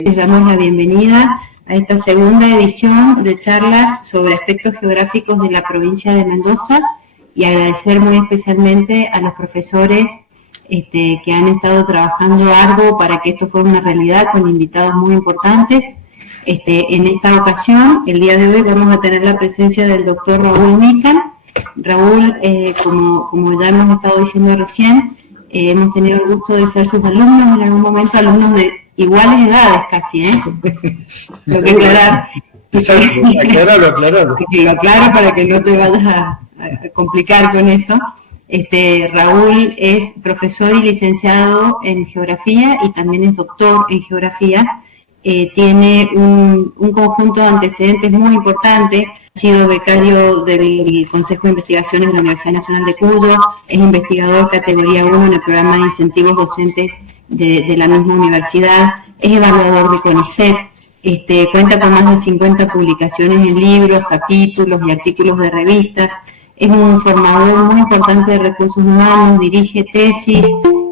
Les damos la bienvenida a esta segunda edición de charlas sobre aspectos geográficos de la provincia de Mendoza y agradecer muy especialmente a los profesores que han estado trabajando arduo para que esto fuera una realidad, con invitados muy importantes. En esta ocasión, el día de hoy, vamos a tener la presencia del doctor Raúl Mikan. Raúl, como ya hemos estado diciendo recién, hemos tenido el gusto de ser sus alumnos, en algún momento alumnos de iguales edades casi, Lo que aclarar. Exacto, aclararlo. Que lo aclaro para que no te vayas a complicar con eso. Raúl es profesor y licenciado en geografía y también es doctor en geografía. Tiene un conjunto de antecedentes muy importante. Ha sido becario del Consejo de Investigaciones de la Universidad Nacional de Cuyo, es investigador categoría 1 en el programa de incentivos docentes de la misma universidad, es evaluador de CONICET, cuenta con más de 50 publicaciones en libros, capítulos y artículos de revistas, es un formador muy importante de recursos humanos, dirige tesis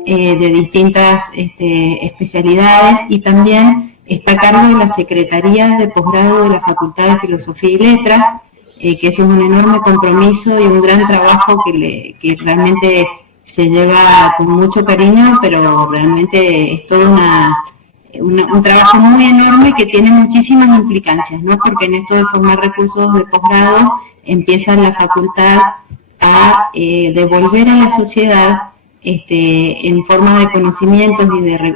de distintas especialidades y también está a cargo de la Secretaría de Posgrado de la Facultad de Filosofía y Letras, que eso es un enorme compromiso y un gran trabajo que realmente se lleva con mucho cariño, pero realmente es todo un trabajo muy enorme que tiene muchísimas implicancias, ¿no? Porque en esto de formar recursos de posgrado empieza la facultad a devolver a la sociedad en forma de conocimientos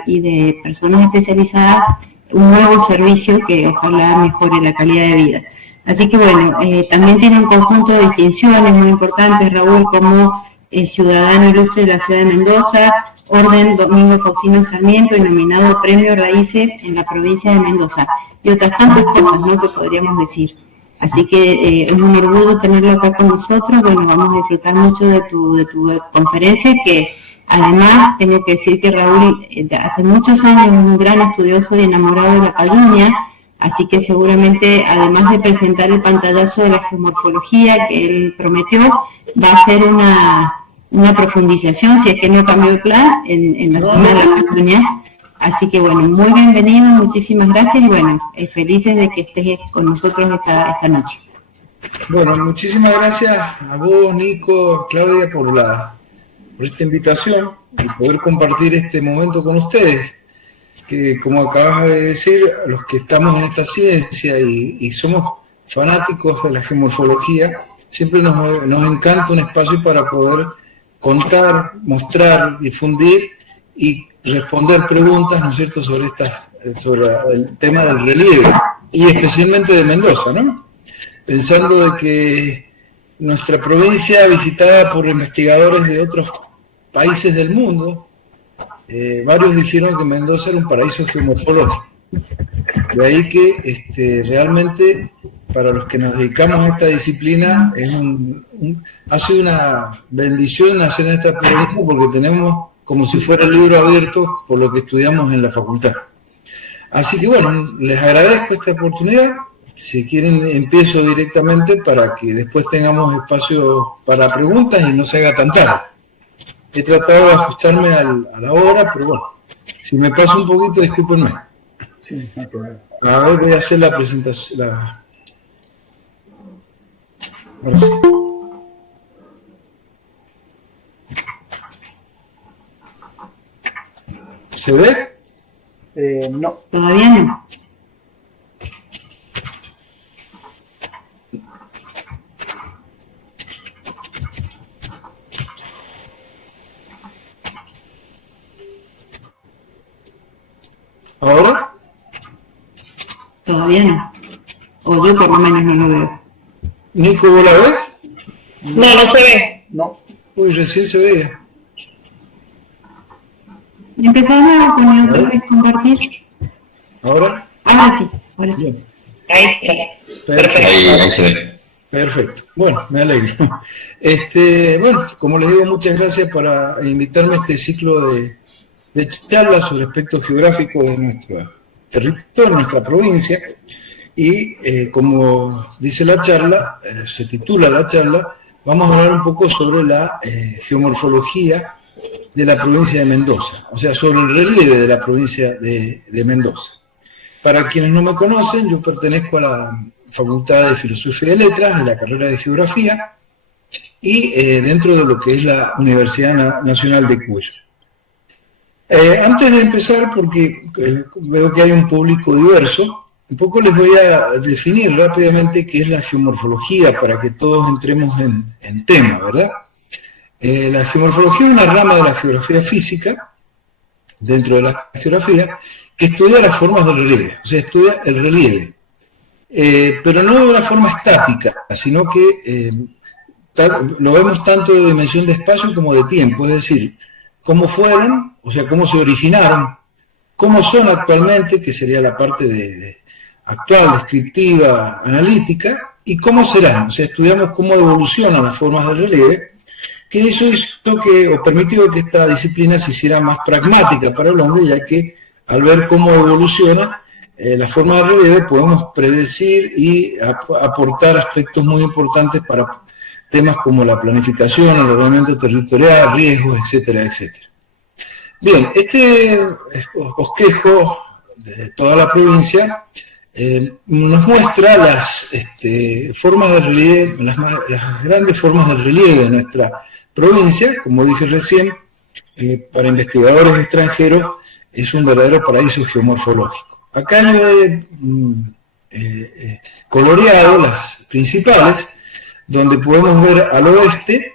y de personas especializadas un nuevo servicio que ojalá mejore la calidad de vida. Así que bueno, también tiene un conjunto de distinciones muy importantes, Raúl, como ciudadano ilustre de la ciudad de Mendoza, Orden Domingo Faustino Sarmiento y nominado Premio Raíces en la provincia de Mendoza, y otras tantas cosas, ¿no?, que podríamos decir. Así que es un orgullo tenerlo acá con nosotros. Bueno, vamos a disfrutar mucho de tu conferencia, que además tengo que decir que Raúl hace muchos años es un gran estudioso y enamorado de la Patagonia, así que seguramente, además de presentar el pantallazo de la geomorfología que él prometió, va a hacer una profundización, si es que no cambió el plan, en la zona de la Patagonia. Así que bueno, muy bienvenido, muchísimas gracias y bueno, felices de que estés con nosotros esta noche. Bueno, muchísimas gracias a vos, Nico, Claudia, por esta invitación y poder compartir este momento con ustedes, que como acabas de decir, los que estamos en esta ciencia y somos fanáticos de la geomorfología, siempre nos encanta un espacio para poder contar, mostrar, difundir y responder preguntas, ¿no es cierto?, sobre el tema del relieve, y especialmente de Mendoza, ¿no? Pensando de que nuestra provincia, visitada por investigadores de otros países del mundo, varios dijeron que Mendoza era un paraíso geomorfológico. De ahí que realmente para los que nos dedicamos a esta disciplina ha sido una bendición nacer en esta provincia, porque tenemos como si fuera el libro abierto por lo que estudiamos en la facultad. Así que bueno, les agradezco esta oportunidad. Si quieren, empiezo directamente para que después tengamos espacio para preguntas y no se haga tan tarde. He tratado de ajustarme a la hora, pero bueno, si me paso un poquito, discúlpenme. Sí, no hay problema. A ver, voy a hacer la presentación. Ahora sí. ¿Se ve? No. ¿Todavía no? ¿Ahora? Todavía no. O yo por lo menos no lo veo. ¿Nico, vos la ves? No se ve. No. Uy, recién se ve. Empezamos con el otra vez compartir. ¿Ahora? Ahora sí. Bien. Ahí está. Perfecto. Ahí se ve. Perfecto. Bueno, me alegro. Bueno, como les digo, muchas gracias por invitarme a este ciclo de charlas sobre aspectos geográficos de nuestro territorio, nuestra provincia. Y como dice la charla, se titula la charla, vamos a hablar un poco sobre la geomorfología de la provincia de Mendoza, o sea, sobre el relieve de la provincia de Mendoza. Para quienes no me conocen, yo pertenezco a la Facultad de Filosofía y Letras, de la carrera de Geografía, y dentro de lo que es la Universidad Nacional de Cuyo. Antes de empezar, porque veo que hay un público diverso, un poco les voy a definir rápidamente qué es la geomorfología para que todos entremos en tema, ¿verdad? La geomorfología es una rama de la geografía física, dentro de la geografía, que estudia las formas del relieve, o sea, estudia el relieve, pero no de una forma estática, sino que lo vemos tanto de dimensión de espacio como de tiempo, es decir, cómo fueron, o sea, cómo se originaron, cómo son actualmente, que sería la parte actual, descriptiva, analítica, y cómo serán, o sea, estudiamos cómo evolucionan las formas del relieve, que eso hizo o permitió que esta disciplina se hiciera más pragmática para el hombre, ya que al ver cómo evoluciona la forma del relieve podemos predecir y aportar aspectos muy importantes para temas como la planificación, el ordenamiento territorial, riesgos, etcétera, etcétera. Bien, este bosquejo de toda la provincia nos muestra las formas de relieve, las grandes formas del relieve de nuestra provincia. Como dije recién, para investigadores extranjeros es un verdadero paraíso geomorfológico. Acá yo he coloreado las principales, donde podemos ver al oeste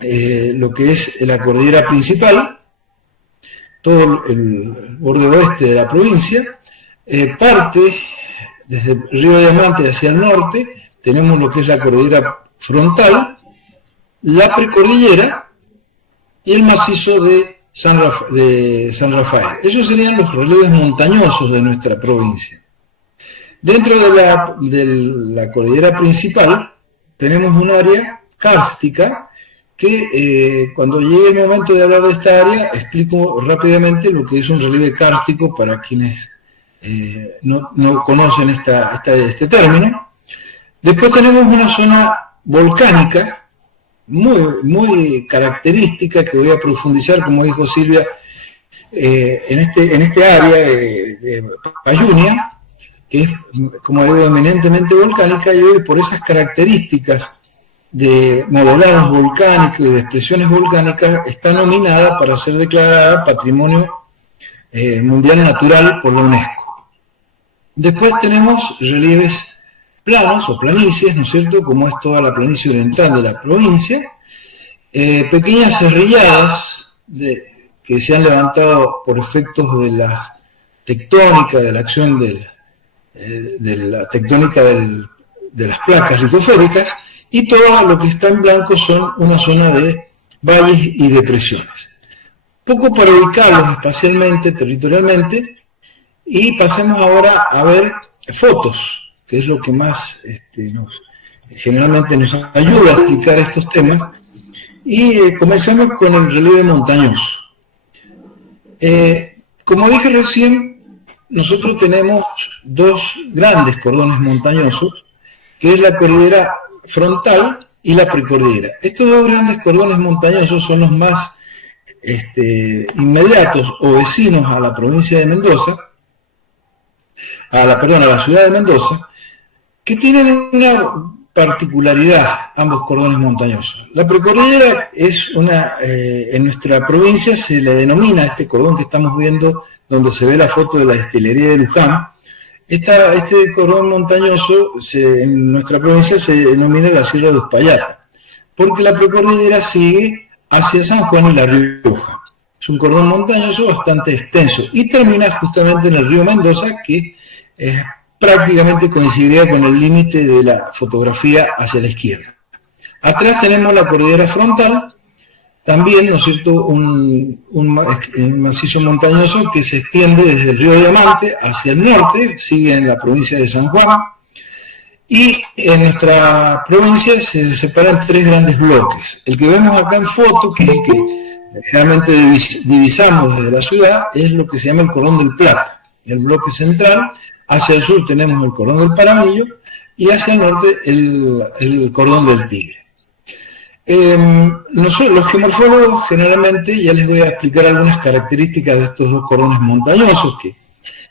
lo que es la cordillera principal, todo el borde oeste de la provincia, parte desde el río Diamante hacia el norte, tenemos lo que es la cordillera frontal, la precordillera y el macizo de San Rafael. Esos serían los relieves montañosos de nuestra provincia. Dentro de la cordillera principal tenemos un área kárstica que cuando llegue el momento de hablar de esta área explico rápidamente lo que es un relieve kárstico para quienes no conocen este término. Después tenemos una zona volcánica muy característica que voy a profundizar, como dijo Silvia, en este área de Payunia, que es, como digo, eminentemente volcánica, y por esas características de modelados volcánicos y de expresiones volcánicas está nominada para ser declarada Patrimonio Mundial Natural por la UNESCO. Después tenemos relieves planos o planicies, ¿no es cierto?, como es toda la planicie oriental de la provincia, pequeñas serrilladas que se han levantado por efectos de la tectónica, de la acción de la tectónica de las placas litosféricas, y todo lo que está en blanco son una zona de valles y depresiones. Poco para ubicarlos espacialmente, territorialmente, y pasemos ahora a ver fotos, que es lo que más generalmente nos ayuda a explicar estos temas, y comenzamos con el relieve montañoso. Como dije recién, nosotros tenemos dos grandes cordones montañosos, que es la cordillera frontal y la precordillera. Estos dos grandes cordones montañosos son los más inmediatos o vecinos a la provincia de Mendoza, a la ciudad de Mendoza, que tienen una particularidad, ambos cordones montañosos. La precordillera es en nuestra provincia se le denomina este cordón que estamos viendo, donde se ve la foto de la destilería de Luján. Este cordón montañoso en nuestra provincia se denomina la Sierra de Uspallata, porque la precordillera sigue hacia San Juan y La Rioja. Es un cordón montañoso bastante extenso y termina justamente en el río Mendoza, que prácticamente coincidiría con el límite de la fotografía hacia la izquierda. Atrás tenemos la cordillera frontal, también, ¿no es cierto?, un macizo montañoso que se extiende desde el río Diamante hacia el norte, sigue en la provincia de San Juan, y en nuestra provincia se separan tres grandes bloques. El que vemos acá en foto, que es el que generalmente divisamos desde la ciudad, es lo que se llama el Cordón del Plata, el bloque central. Hacia el sur tenemos el Cordón del Paramillo y hacia el norte el Cordón del Tigre. Nosotros, los geomorfólogos, generalmente, ya les voy a explicar algunas características de estos dos cordones montañosos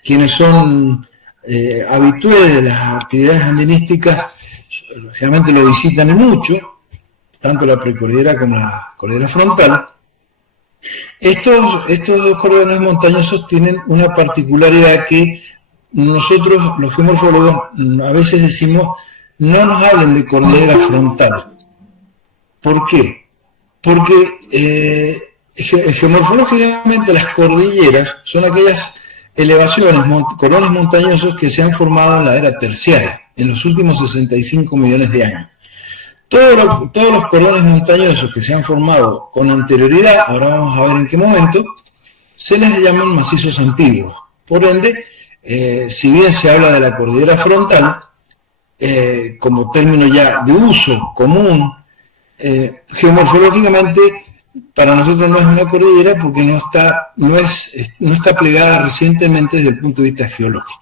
quienes son habituales de las actividades andinísticas, generalmente lo visitan mucho, tanto la precordillera como la cordillera frontal. Estos dos cordones montañosos tienen una particularidad que nosotros, los geomorfólogos, a veces decimos, no nos hablen de cordillera frontal. ¿Por qué? Porque geomorfológicamente las cordilleras son aquellas elevaciones, cordones montañosos que se han formado en la era terciaria, en los últimos 65 millones de años. Todos los cordones montañosos que se han formado con anterioridad, ahora vamos a ver en qué momento, se les llaman macizos antiguos. Por ende, si bien se habla de la cordillera frontal, como término ya de uso común, geomorfológicamente para nosotros no es una cordillera porque no está plegada recientemente desde el punto de vista geológico.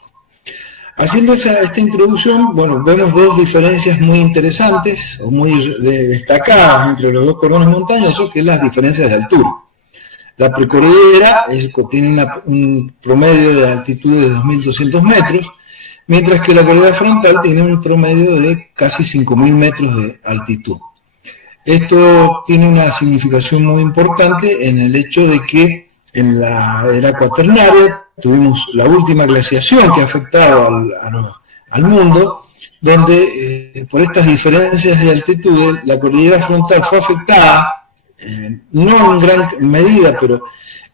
Haciendo esta introducción, bueno, vemos dos diferencias muy interesantes o muy destacadas entre los dos cordones montañosos, que es las diferencias de altura. La precordillera tiene un promedio de altitud de 2.200 metros, mientras que la cordillera frontal tiene un promedio de casi 5.000 metros de altitud. Esto tiene una significación muy importante en el hecho de que en la era cuaternaria tuvimos la última glaciación que ha afectado al mundo, donde por estas diferencias de altitud la cordillera frontal fue afectada, no en gran medida, pero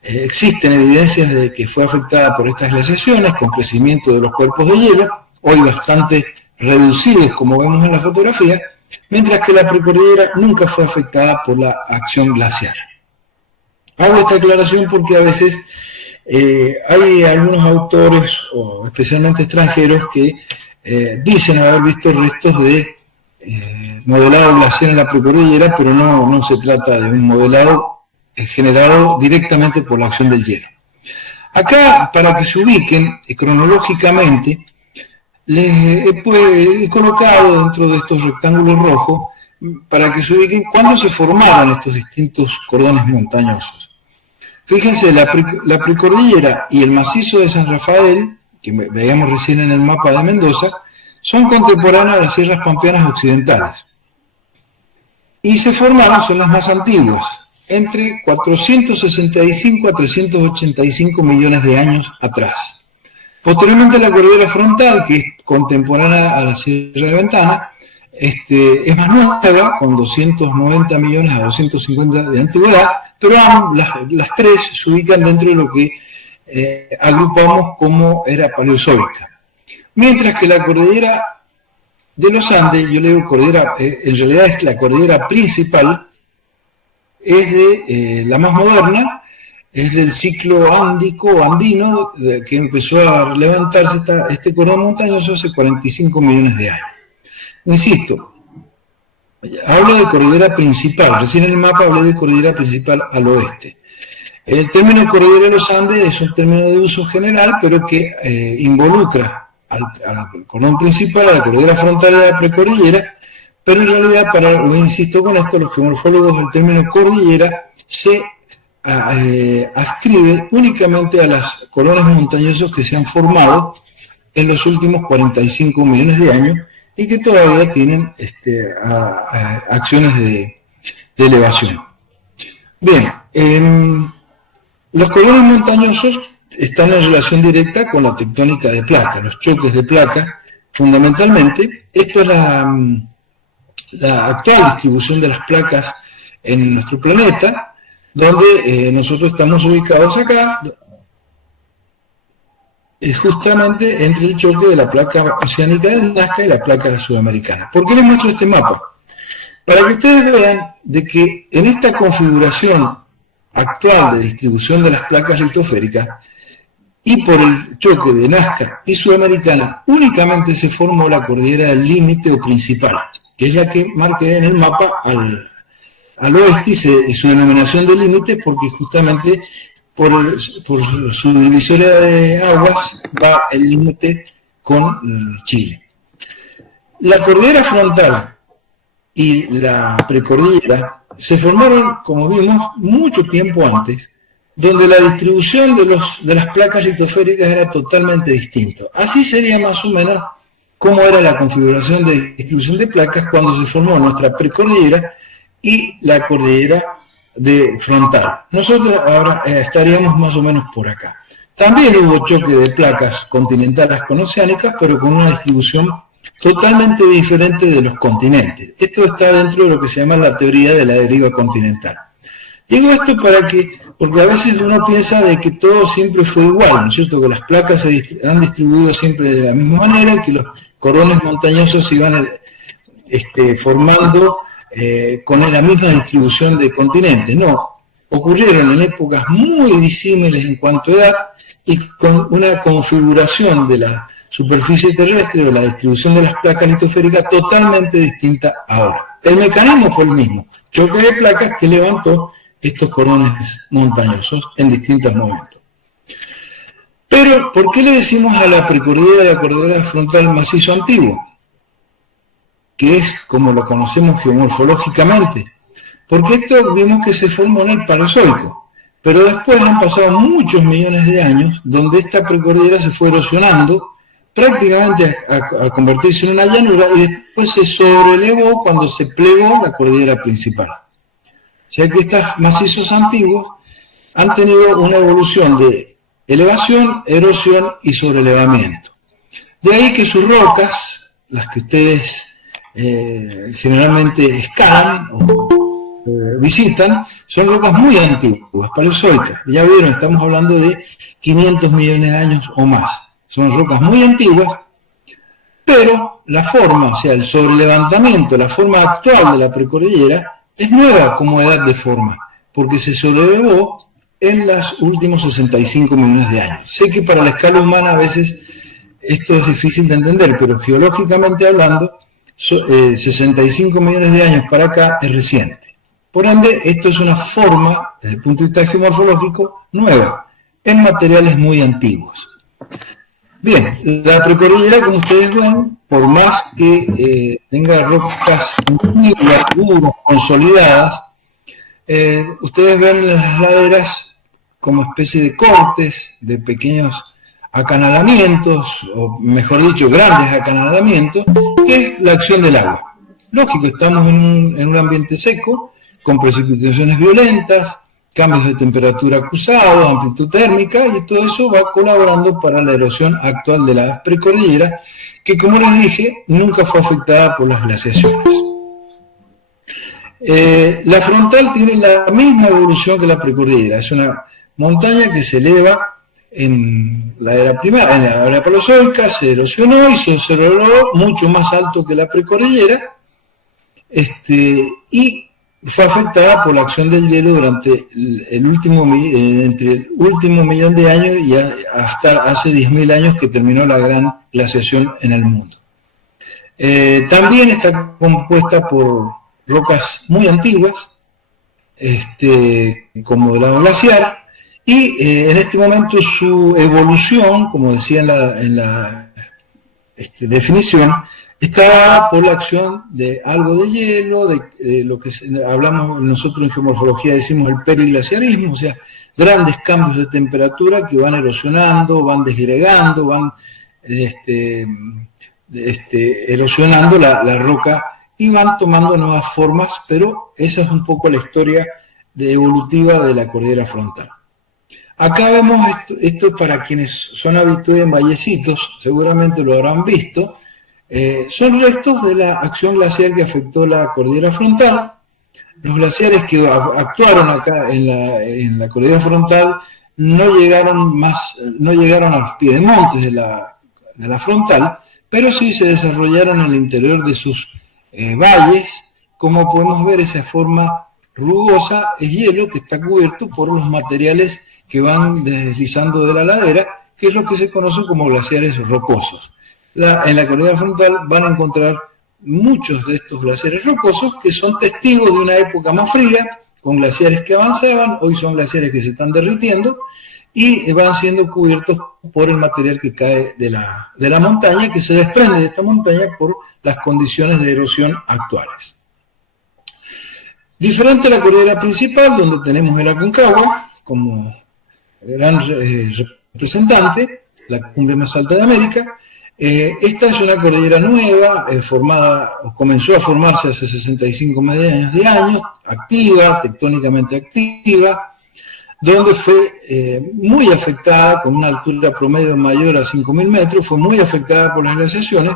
existen evidencias de que fue afectada por estas glaciaciones, con crecimiento de los cuerpos de hielo, hoy bastante reducidos como vemos en la fotografía, mientras que la precordillera nunca fue afectada por la acción glacial. Hago esta aclaración porque a veces hay algunos autores, o especialmente extranjeros, que dicen haber visto restos de modelado glacial en la precordillera, pero no se trata de un modelado generado directamente por la acción del hielo. Acá, para que se ubiquen cronológicamente, les he colocado dentro de estos rectángulos rojos para que se ubiquen cuándo se formaron estos distintos cordones montañosos. Fíjense, la precordillera y el macizo de San Rafael, que veíamos recién en el mapa de Mendoza, son contemporáneas a las sierras pampeanas occidentales. Y se formaron, son las más antiguas, entre 465 a 385 millones de años atrás. Posteriormente la cordillera frontal, que es contemporánea a la Sierra de Ventana, es más nueva, con 290 millones a 250 de antigüedad, pero las tres se ubican dentro de lo que agrupamos como era paleozoica. Mientras que la cordillera de los Andes, yo le digo cordillera, en realidad es la cordillera principal, es de la más moderna, es del ciclo ándico o andino, que empezó a levantarse este cordón montañoso hace 45 millones de años. Insisto, hablo de cordillera principal, recién en el mapa hablé de cordillera principal al oeste. El término cordillera de los Andes es un término de uso general, pero que involucra al cordón principal, a la cordillera frontal y a la precordillera, pero en realidad, insisto con esto, los geomorfólogos, el término cordillera se ascribe únicamente a los cordones montañosos que se han formado en los últimos 45 millones de años y que todavía tienen acciones de elevación. Bien, los cordones montañosos están en relación directa con la tectónica de placas, los choques de placas, fundamentalmente. Esto es la actual distribución de las placas en nuestro planeta, donde nosotros estamos ubicados acá, justamente entre el choque de la placa oceánica de Nazca y la placa sudamericana. ¿Por qué les muestro este mapa? Para que ustedes vean de que en esta configuración actual de distribución de las placas litosféricas y por el choque de Nazca y Sudamericana, únicamente se formó la cordillera del límite o principal, que es la que marqué en el mapa al oeste, y su denominación de límite porque justamente por su divisoria de aguas va el límite con Chile. La cordillera frontal y la precordillera se formaron, como vimos, mucho tiempo antes, donde la distribución de las placas litosféricas era totalmente distinta. Así sería más o menos cómo era la configuración de distribución de placas cuando se formó nuestra precordillera y la cordillera de frontal. Nosotros ahora estaríamos más o menos por acá. También hubo choque de placas continentales con oceánicas, pero con una distribución totalmente diferente de los continentes. Esto está dentro de lo que se llama la teoría de la deriva continental. Digo esto porque a veces uno piensa de que todo siempre fue igual, ¿no es cierto? Que las placas se han distribuido siempre de la misma manera, que los corones montañosos se iban formando con la misma distribución de continentes. No, ocurrieron en épocas muy disímiles en cuanto a edad y con una configuración de la superficie terrestre o la distribución de las placas litosféricas totalmente distinta ahora. El mecanismo fue el mismo, choque de placas que levantó estos corones montañosos en distintos momentos. Pero, ¿por qué le decimos a la precordillera de la cordillera frontal macizo antiguo? Que es como lo conocemos geomorfológicamente. Porque esto vimos que se formó en el Paleozoico, pero después han pasado muchos millones de años donde esta precordillera se fue erosionando prácticamente a convertirse en una llanura y después se sobrelevó cuando se plegó la cordillera principal. O sea que estos macizos antiguos han tenido una evolución de elevación, erosión y sobrelevamiento. De ahí que sus rocas, las que ustedes generalmente escalan o visitan, son rocas muy antiguas, paleozoicas. Ya vieron, estamos hablando de 500 millones de años o más. Son rocas muy antiguas, pero la forma, o sea, el sobrelevantamiento, la forma actual de la precordillera es nueva como edad de forma, porque se sobrelevó en los últimos 65 millones de años. Sé que para la escala humana a veces esto es difícil de entender, pero geológicamente hablando, 65 millones de años para acá es reciente. Por ende, esto es una forma, desde el punto de vista geomorfológico, nueva, en materiales muy antiguos. Bien, la precordillera, como ustedes ven, por más que tenga rocas muy duras, consolidadas, ustedes ven las laderas como especie de cortes, de pequeños acanalamientos, o mejor dicho, grandes acanalamientos, que es la acción del agua. Lógico, estamos en un ambiente seco, con precipitaciones violentas, cambios de temperatura acusados, amplitud térmica, y todo eso va colaborando para la erosión actual de la precordillera, que como les dije, nunca fue afectada por las glaciaciones. La frontal tiene la misma evolución que la precordillera, es una montaña que se eleva en la era primaria, en la era paleozoica, se erosionó y se elevó mucho más alto que la precordillera, y fue afectada por la acción del hielo durante entre el último millón de años y hasta hace 10.000 años que terminó la gran glaciación en el mundo. También está compuesta por rocas muy antiguas, como la glaciar, y en este momento su evolución, como decía en la definición, está por la acción de algo de hielo, de lo que hablamos nosotros en geomorfología, decimos el periglaciarismo, o sea, grandes cambios de temperatura que van erosionando, van desgregando, van erosionando la roca y van tomando nuevas formas, pero esa es un poco la historia evolutiva de la cordillera frontal. Acá vemos esto para quienes son habitués en Vallecitos, seguramente lo habrán visto. Son restos de la acción glacial que afectó la cordillera frontal. Los glaciares que actuaron acá en la cordillera frontal no llegaron a los piedemontes de la frontal, pero sí se desarrollaron en el interior de sus valles. Como podemos ver, esa forma rugosa es hielo que está cubierto por los materiales que van deslizando de la ladera, que es lo que se conoce como glaciares rocosos. En la cordillera frontal van a encontrar muchos de estos glaciares rocosos que son testigos de una época más fría, con glaciares que avanzaban, hoy son glaciares que se están derritiendo y van siendo cubiertos por el material que cae de la montaña, que se desprende de esta montaña por las condiciones de erosión actuales. Diferente a la cordillera principal, donde tenemos el Aconcagua como gran representante, la cumbre más alta de América. Esta es una cordillera nueva, comenzó a formarse hace 65 millones de años, activa, tectónicamente activa, donde fue muy afectada, con una altura promedio mayor a 5.000 metros, fue muy afectada por las glaciaciones,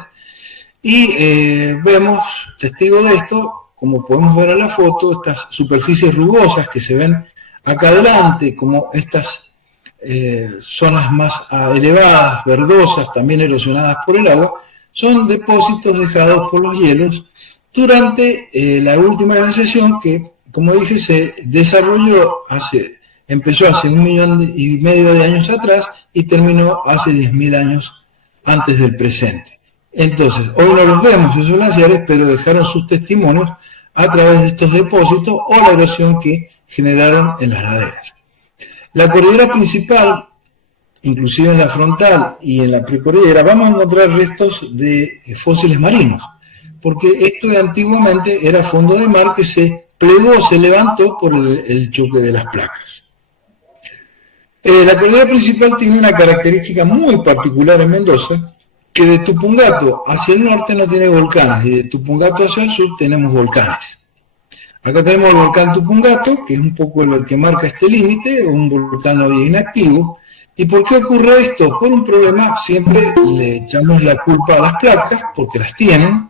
y vemos, testigo de esto, como podemos ver en la foto, estas superficies rugosas que se ven acá adelante, como estas zonas más elevadas, verdosas, también erosionadas por el agua, son depósitos dejados por los hielos durante la última glaciación que, como dije, se desarrolló empezó hace 1,5 millones de años atrás y terminó hace 10.000 años antes del presente. Entonces, hoy no los vemos esos glaciares, pero dejaron sus testimonios a través de estos depósitos o la erosión que generaron en las laderas. La cordillera principal, inclusive en la frontal y en la precordillera, vamos a encontrar restos de fósiles marinos, porque esto antiguamente era fondo de mar que se plegó, se levantó por el choque de las placas. La cordillera principal tiene una característica muy particular en Mendoza, que de Tupungato hacia el norte no tiene volcanes, y de Tupungato hacia el sur tenemos volcanes. Acá tenemos el volcán Tupungato, que es un poco el que marca este límite, un volcán hoy inactivo. ¿Y por qué ocurre esto? Por un problema, siempre le echamos la culpa a las placas, porque las tienen.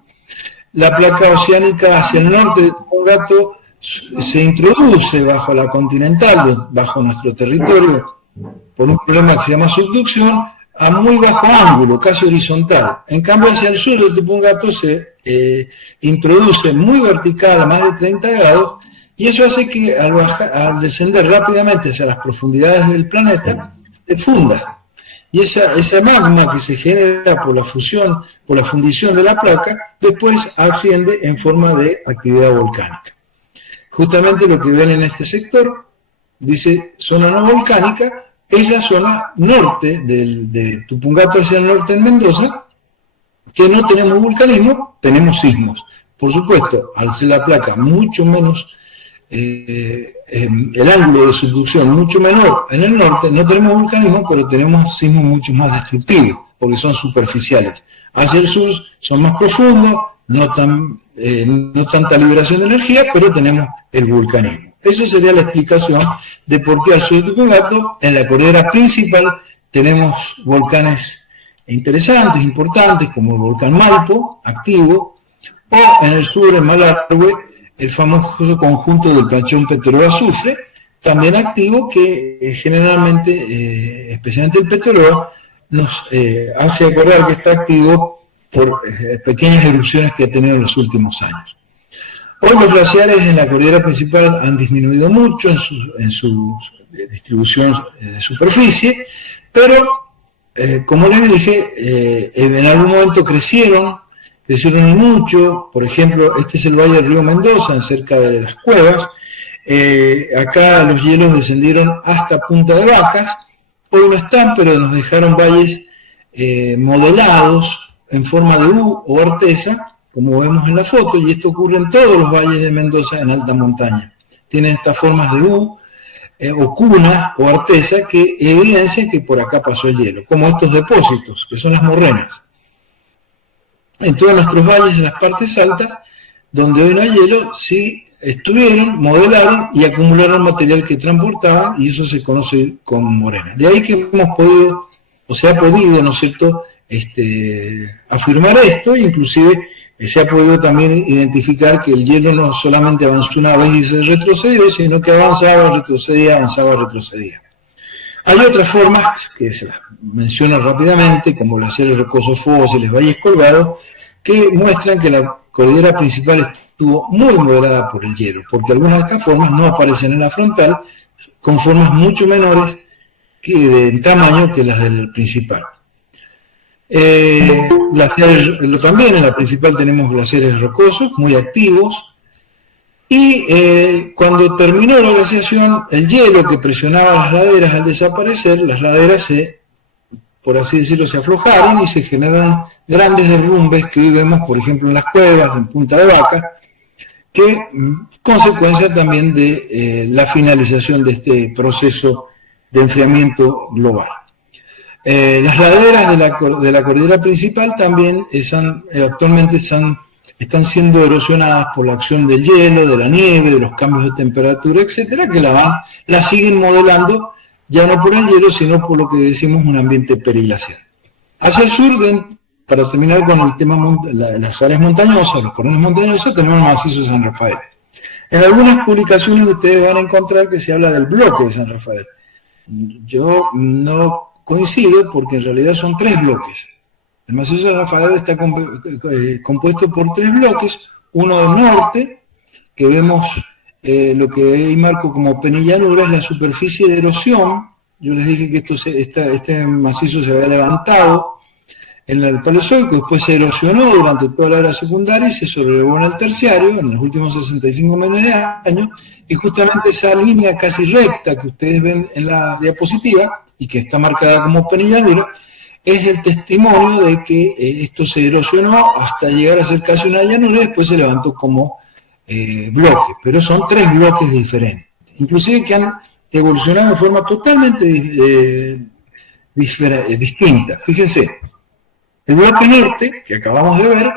La placa oceánica hacia el norte de Tupungato se introduce bajo la continental, bajo nuestro territorio, por un problema que se llama subducción, a muy bajo ángulo, casi horizontal. En cambio, hacia el sur de Tupungato se introduce muy vertical, a más de 30 grados, y eso hace que al descender rápidamente hacia las profundidades del planeta, se funda. Y esa magma que se genera por la fusión, por la fundición de la placa, después asciende en forma de actividad volcánica. Justamente lo que ven en este sector, dice zona no volcánica, es la zona norte de Tupungato hacia el norte en Mendoza, que no tenemos vulcanismo, tenemos sismos. Por supuesto, al ser la placa mucho menos, el ángulo de subducción mucho menor en el norte, no tenemos vulcanismo, pero tenemos sismos mucho más destructivos, porque son superficiales. Hacia el sur son más profundos, no tanta liberación de energía, pero tenemos el vulcanismo. Esa sería la explicación de por qué al sur de Tupungato, en la cordillera principal, tenemos volcanes interesantes, importantes, como el volcán Maipo, activo, o en el sur, en Malargüe, el famoso conjunto del planchón petróleo-azufre, también activo, que generalmente, especialmente el petróleo, nos hace acordar que está activo por pequeñas erupciones que ha tenido en los últimos años. Hoy los glaciares en la cordillera principal han disminuido mucho en su distribución de superficie, pero como les dije, en algún momento crecieron y mucho. Por ejemplo, este es el valle del río Mendoza, cerca de las cuevas. Acá los hielos descendieron hasta Punta de Vacas. Hoy no están, pero nos dejaron valles modelados en forma de U o artesa, como vemos en la foto, y esto ocurre en todos los valles de Mendoza en alta montaña. Tienen estas formas de U, o cuna o artesa que evidencian que por acá pasó el hielo, como estos depósitos, que son las morrenas. En todos nuestros valles, en las partes altas, donde hoy no hay hielo, sí estuvieron, modelaron y acumularon material que transportaban, y eso se conoce como morena. De ahí que hemos podido, o se ha podido, ¿no es cierto?, afirmar esto, inclusive se ha podido también identificar que el hielo no solamente avanzó una vez y se retrocedió, sino que avanzaba, retrocedía, avanzaba, retrocedía. Hay otras formas que se las menciono rápidamente, como glaciares rocosos fósiles, valles colgados, que muestran que la cordillera principal estuvo muy moderada por el hielo, porque algunas de estas formas no aparecen en la frontal, con formas mucho menores en tamaño que las del principal. También en la principal tenemos glaciares rocosos, muy activos, y cuando terminó la glaciación, el hielo que presionaba las laderas al desaparecer, las laderas por así decirlo, se aflojaron y se generaron grandes derrumbes que hoy vemos, por ejemplo, en las cuevas, en Punta de Vaca, que consecuencia también de la finalización de este proceso de enfriamiento global. Las laderas de la cordillera principal también actualmente están siendo erosionadas por la acción del hielo, de la nieve, de los cambios de temperatura, etcétera, que la siguen modelando ya no por el hielo, sino por lo que decimos un ambiente periglacial. Hacia el sur, para terminar con el tema las áreas montañosas, los cordones montañosos, tenemos el macizo de San Rafael. En algunas publicaciones ustedes van a encontrar que se habla del bloque de San Rafael. Yo no coincido porque en realidad son 3 bloques. El macizo de San Rafael está compuesto por 3 bloques, uno del norte, que vemos lo que ahí marco como penillanura, es la superficie de erosión. Yo les dije que este macizo se había levantado en el Paleozoico, después se erosionó durante toda la era secundaria y se sobrelevó en el terciario en los últimos 65 millones de años, y justamente esa línea casi recta que ustedes ven en la diapositiva y que está marcada como penillanura es el testimonio de que esto se erosionó hasta llegar a ser casi una llanura y después se levantó como bloque, pero son 3 bloques diferentes, inclusive que han evolucionado de forma totalmente distinta. Fíjense, el bloque norte, que acabamos de ver,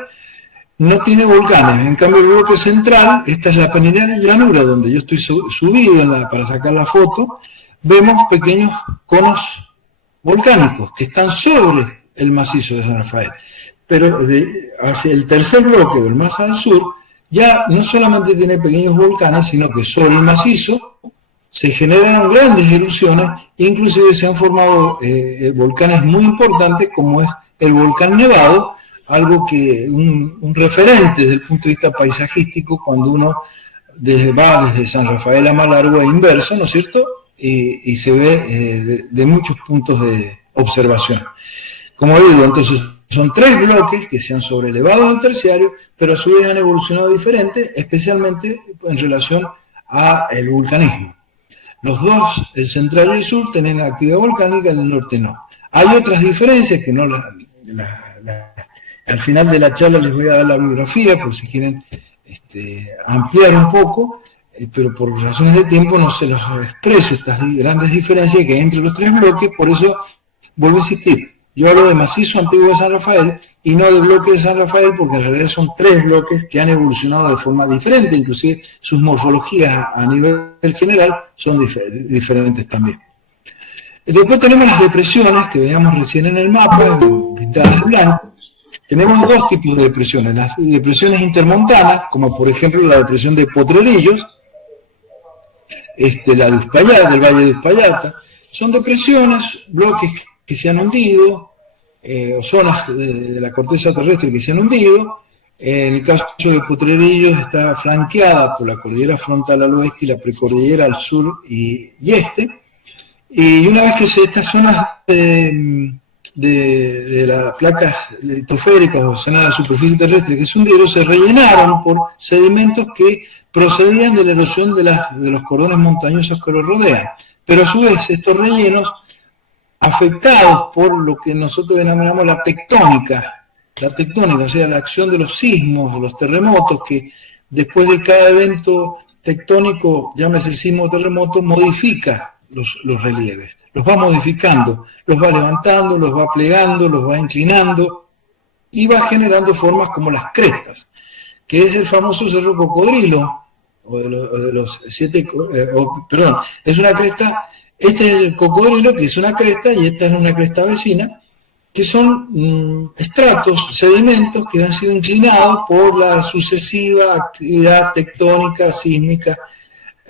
no tiene volcanes. En cambio, el bloque central, esta es la penillanura donde yo estoy subido para sacar la foto, vemos pequeños conos volcánicos que están sobre el macizo de San Rafael. Pero hacia el tercer bloque, del más al sur, ya no solamente tiene pequeños volcanes, sino que sobre el macizo se generan grandes erupciones, e inclusive se han formado volcanes muy importantes, como es el volcán Nevado, algo que un referente desde el punto de vista paisajístico cuando uno va desde San Rafael a Malargüe e inverso, ¿no es cierto? Y se ve de muchos puntos de observación. Como digo, entonces son 3 bloques que se han sobrelevado en el terciario, pero a su vez han evolucionado diferente, especialmente en relación al vulcanismo. Los dos, el central y el sur, tienen actividad volcánica, el norte no. Hay otras diferencias que no al final de la charla les voy a dar la bibliografía por si quieren ampliar un poco, pero por razones de tiempo no se los expreso, estas grandes diferencias que hay entre los 3 bloques. Por eso vuelvo a insistir, yo hablo de macizo antiguo de San Rafael y no de bloque de San Rafael, porque en realidad son 3 bloques que han evolucionado de forma diferente, inclusive sus morfologías a nivel general son diferentes también. Después tenemos las depresiones que veíamos recién en el mapa, pintadas de blanco. Tenemos 2 tipos de depresiones, las depresiones intermontanas, como por ejemplo la depresión de Potrerillos, la de Uspallata, del Valle de Uspallata. Son depresiones, bloques que se han hundido, zonas de la corteza terrestre que se han hundido. En el caso de Potrerillos está flanqueada por la cordillera frontal al oeste y la precordillera al sur y este. Y una vez que estas zonas de las placas litosféricas o zonas de superficie terrestre que se hundieron, se rellenaron por sedimentos que procedían de la erosión de los cordones montañosos que los rodean. Pero a su vez, estos rellenos, afectados por lo que nosotros denominamos la tectónica, o sea, la acción de los sismos, de los terremotos, que después de cada evento tectónico, llámese sismo o terremoto, modifica los relieves, los va modificando, los va levantando, los va plegando, los va inclinando y va generando formas como las crestas, que es el famoso Cerro Cocodrilo, es una cresta. Este es el Cocodrilo, que es una cresta, y esta es una cresta vecina, que son estratos, sedimentos que han sido inclinados por la sucesiva actividad tectónica, sísmica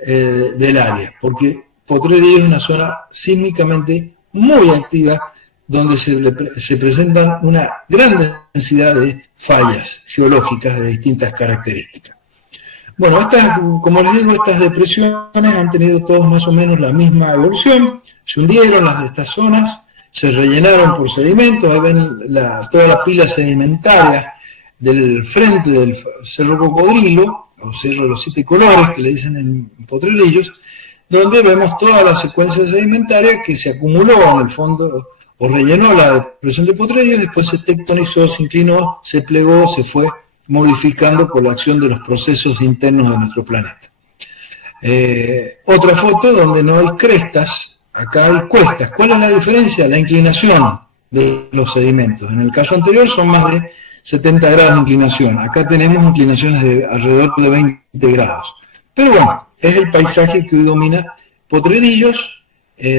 del área, porque Potrerillos es una zona sísmicamente muy activa, donde se presentan una gran densidad de fallas geológicas de distintas características. Bueno, como les digo, estas depresiones han tenido todos más o menos la misma evolución. Se hundieron estas zonas, se rellenaron por sedimentos. Ahí ven toda la pila sedimentaria del frente del Cerro Cocodrilo, o Cerro de los 7 Colores, que le dicen en Potrerillos, donde vemos toda la secuencia sedimentaria que se acumuló en el fondo o rellenó la depresión de Potrerillos, después se tectonizó, se inclinó, se plegó, se fue modificando por la acción de los procesos internos de nuestro planeta. Otra foto donde no hay crestas, acá hay cuestas. ¿Cuál es la diferencia? La inclinación de los sedimentos. En el caso anterior son más de 70 grados de inclinación. Acá tenemos inclinaciones de alrededor de 20 grados. Pero bueno, es el paisaje que hoy domina Potrerillos,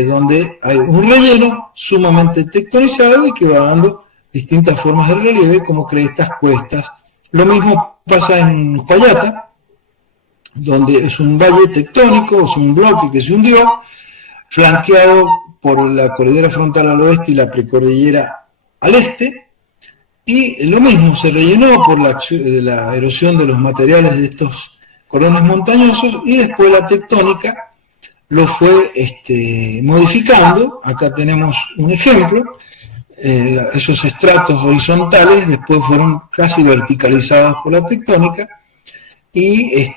donde hay un relleno sumamente tectonizado y que va dando distintas formas de relieve, como crestas, cuestas. Lo mismo pasa en Uspallata, donde es un valle tectónico, es un bloque que se hundió, flanqueado por la cordillera frontal al oeste y la precordillera al este, y lo mismo se rellenó por la erosión de los materiales de estos corones montañosos, y después la tectónica lo fue modificando. Acá tenemos un ejemplo. Esos estratos horizontales después fueron casi verticalizados por la tectónica, y es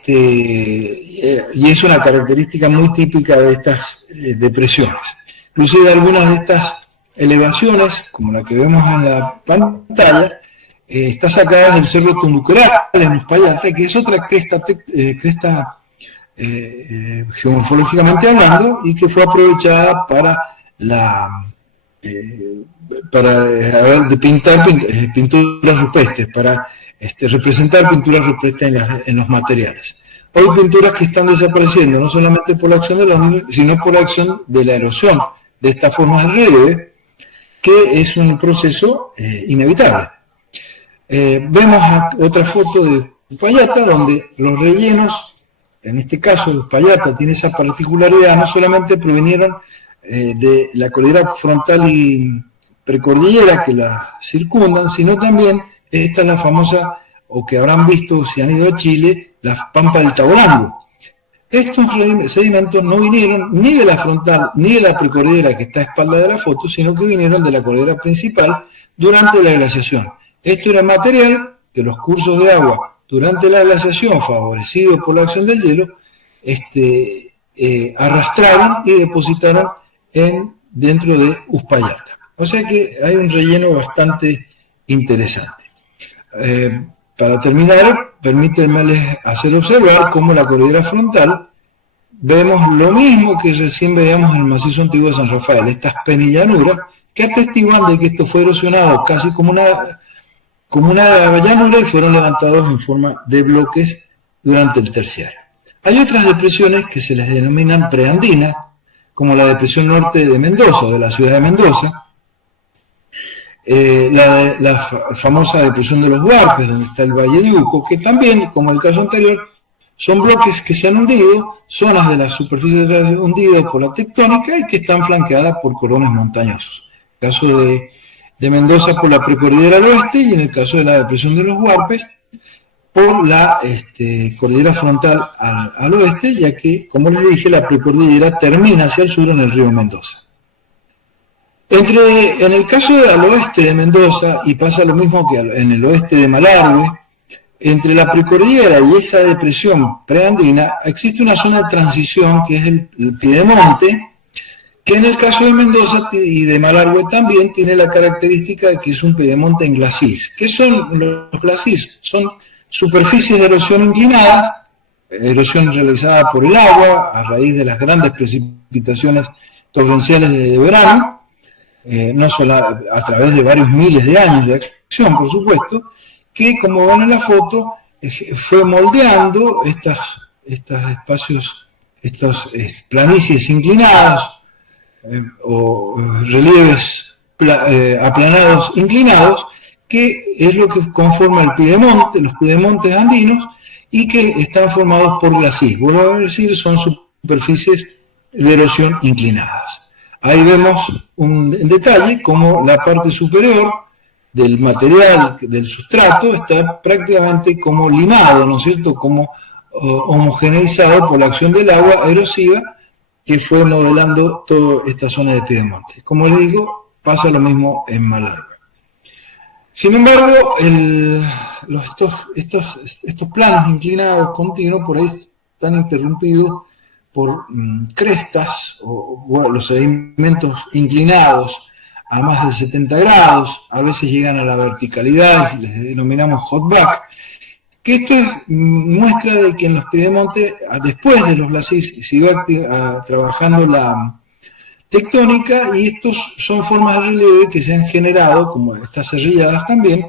una característica muy típica de estas depresiones. Inclusive algunas de estas elevaciones, como la que vemos en la pantalla, está sacada del Cerro Tunducoral en Uspallata, que es otra cresta geomorfológicamente hablando, y que fue aprovechada para pintar pinturas rupestres, para representar pinturas rupestres en los materiales. Hoy pinturas que están desapareciendo, no solamente por la acción del hombre, sino por la acción de la erosión de estas formas de relieve, que es un proceso inevitable. Vemos otra foto de Uspallata, donde los rellenos, en este caso Uspallata tiene esa particularidad, no solamente provinieron de la cordillera frontal y precordillera que la circundan, sino también esta es la famosa, o que habrán visto si han ido a Chile, la pampa del Taborango. Estos sedimentos no vinieron ni de la frontal ni de la precordillera que está a espalda de la foto, sino que vinieron de la cordillera principal durante la glaciación. Esto era material que los cursos de agua durante la glaciación, favorecidos por la acción del hielo, arrastraron y depositaron dentro de Uspallata. O sea que hay un relleno bastante interesante. Para terminar, permítanme hacer observar cómo la cordillera frontal vemos lo mismo que recién veíamos en el macizo antiguo de San Rafael, estas penillanuras que atestiguan de que esto fue erosionado casi como una llanura y fueron levantados en forma de bloques durante el Terciario. Hay otras depresiones que se les denominan preandinas, como la depresión norte de Mendoza, de la ciudad de Mendoza, la famosa depresión de los Huarpes, donde está el Valle de Uco, que también, como el caso anterior, son bloques que se han hundido, zonas de la superficie hundidas por la tectónica y que están flanqueadas por corones montañosos. En el caso de Mendoza por la precordillera al oeste, y en el caso de la depresión de los Huarpes por la cordillera frontal al oeste, ya que, como les dije, la precordillera termina hacia el sur en el río Mendoza. En el caso al oeste de Mendoza, y pasa lo mismo que en el oeste de Malargüe, entre la precordillera y esa depresión preandina existe una zona de transición que es el piedemonte, que en el caso de Mendoza y de Malargüe también tiene la característica de que es un piedemonte en glacis. ¿Qué son los glacis? Son superficies de erosión inclinadas, erosión realizada por el agua a raíz de las grandes precipitaciones torrenciales de verano, no solo a través de varios miles de años de acción, por supuesto, que, como ven en la foto, fue moldeando estos espacios, estas planicies inclinadas o relieves aplanados inclinados, que es lo que conforma el piedemonte, los piedemontes andinos, y que están formados por glacis. Vuelvo a decir, son superficies de erosión inclinadas. Ahí vemos en detalle cómo la parte superior del material, del sustrato, está prácticamente como limado, ¿no es cierto?, como homogeneizado por la acción del agua erosiva que fue modelando toda esta zona de piedemonte. Como les digo, pasa lo mismo en Malargüe. Sin embargo, estos planos inclinados continuos por ahí están interrumpidos por crestas o los sedimentos inclinados a más de 70 grados, a veces llegan a la verticalidad y les denominamos hot back, que esto es muestra de que en los piedemontes, después de los glacis, siguió trabajando tectónica, y estos son formas de relieve que se han generado, como estas serrilladas también,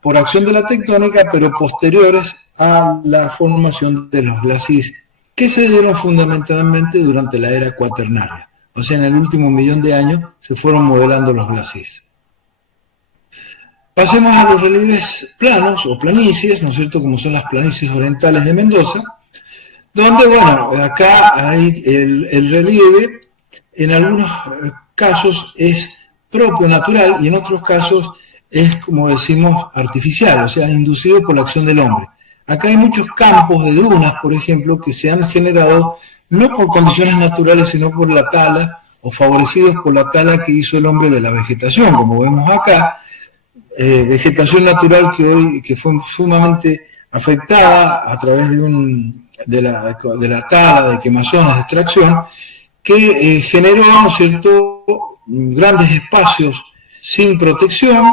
por acción de la tectónica, pero posteriores a la formación de los glacis, que se dieron fundamentalmente durante la era cuaternaria. O sea, en el último millón de años se fueron modelando los glacis. Pasemos a los relieves planos o planicies, ¿no es cierto?, como son las planicies orientales de Mendoza, donde, bueno, acá hay el relieve, en algunos casos es propio, natural, y en otros casos es, como decimos, artificial, o sea, inducido por la acción del hombre. Acá hay muchos campos de dunas, por ejemplo, que se han generado no por condiciones naturales, sino por la tala, o favorecidos por la tala que hizo el hombre de la vegetación, como vemos acá, vegetación natural que fue sumamente afectada a través de la tala, de quemazones, de extracción, que generó, ¿no es cierto?, grandes espacios sin protección.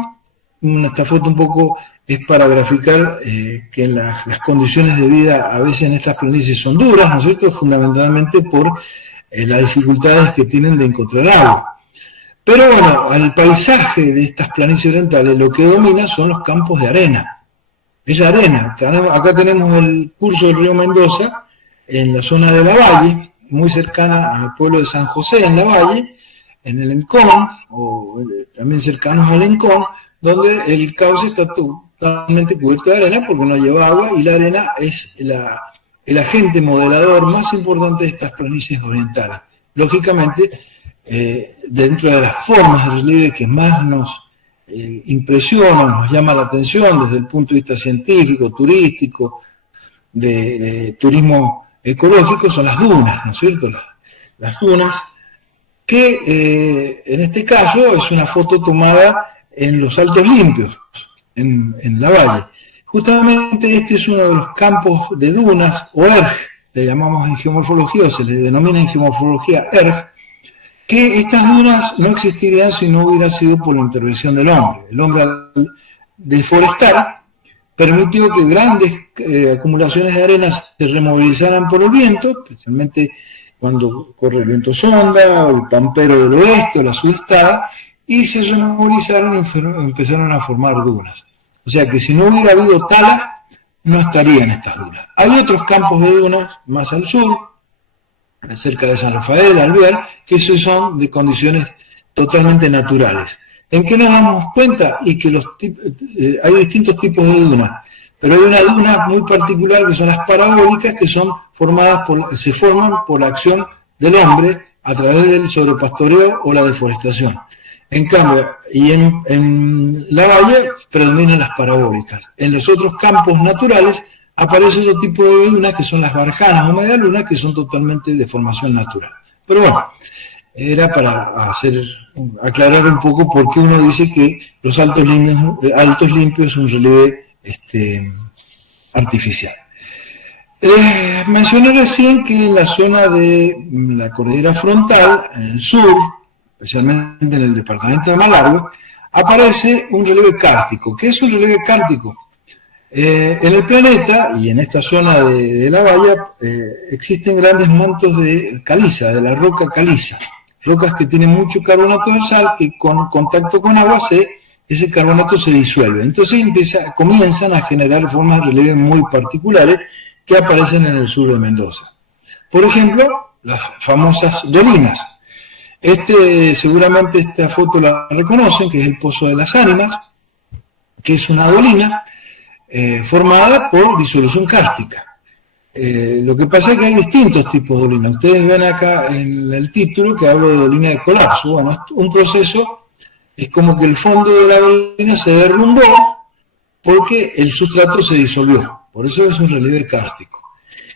Esta foto un poco es para graficar que las condiciones de vida a veces en estas planicies son duras, ¿no es cierto?, fundamentalmente por las dificultades que tienen de encontrar agua. Pero bueno, al paisaje de estas planicies orientales lo que domina son los campos de arena. Es arena. Acá tenemos el curso del río Mendoza, en la zona de la Valle, muy cercana al pueblo de San José, en la Valle, en el Encón, o también cercanos al Encón, donde el cauce está totalmente cubierto de arena porque no lleva agua, y la arena es el agente modelador más importante de estas planicies orientales. Lógicamente, dentro de las formas de relieve que más nos impresiona, nos llama la atención desde el punto de vista científico, turístico, de turismo ecológico, son las dunas, ¿no es cierto? Las dunas, que en este caso es una foto tomada en los Altos Limpios, en la Valle. Justamente este es uno de los campos de dunas, o ERG, le llamamos en geomorfología, o se le denomina en geomorfología ERG, que estas dunas no existirían si no hubiera sido por la intervención del hombre. El hombre, al deforestar, permitió que grandes acumulaciones de arena se removilizaran por el viento, especialmente cuando corre el viento sonda, o el pampero del oeste, o la sudestada, y se removilizaron y empezaron a formar dunas. O sea que si no hubiera habido tala, no estarían estas dunas. Hay otros campos de dunas más al sur, cerca de San Rafael, Alvear, que esos son de condiciones totalmente naturales. ¿En qué nos damos cuenta? Y que hay distintos tipos de dunas, pero hay una duna muy particular que son las parabólicas, que son se forman por la acción del hombre a través del sobrepastoreo o la deforestación. En cambio, y en la Valle predominan las parabólicas. En los otros campos naturales aparece otro tipo de dunas, que son las barjanas o medialunas, que son totalmente de formación natural. Pero bueno, era para aclarar un poco por qué uno dice que los Altos Limpios es un relieve artificial. Mencioné recién que en la zona de la cordillera frontal, en el sur, especialmente en el departamento de Malargüe, aparece un relieve kárstico. ¿Qué es un relieve kárstico? En el planeta y en esta zona de la valla existen grandes mantos de caliza, de la roca caliza, rocas que tienen mucho carbonato de sal, que con contacto con agua ese carbonato se disuelve. Entonces comienzan a generar formas de relieve muy particulares que aparecen en el sur de Mendoza. Por ejemplo, las famosas dolinas. Seguramente esta foto la reconocen, que es el Pozo de las Ánimas, que es una dolina formada por disolución kárstica. Lo que pasa es que hay distintos tipos de dolina. Ustedes ven acá en el título que hablo de dolina de colapso. Bueno, un proceso es como que el fondo de la dolina se derrumbó porque el sustrato se disolvió. Por eso es un relieve kárstico.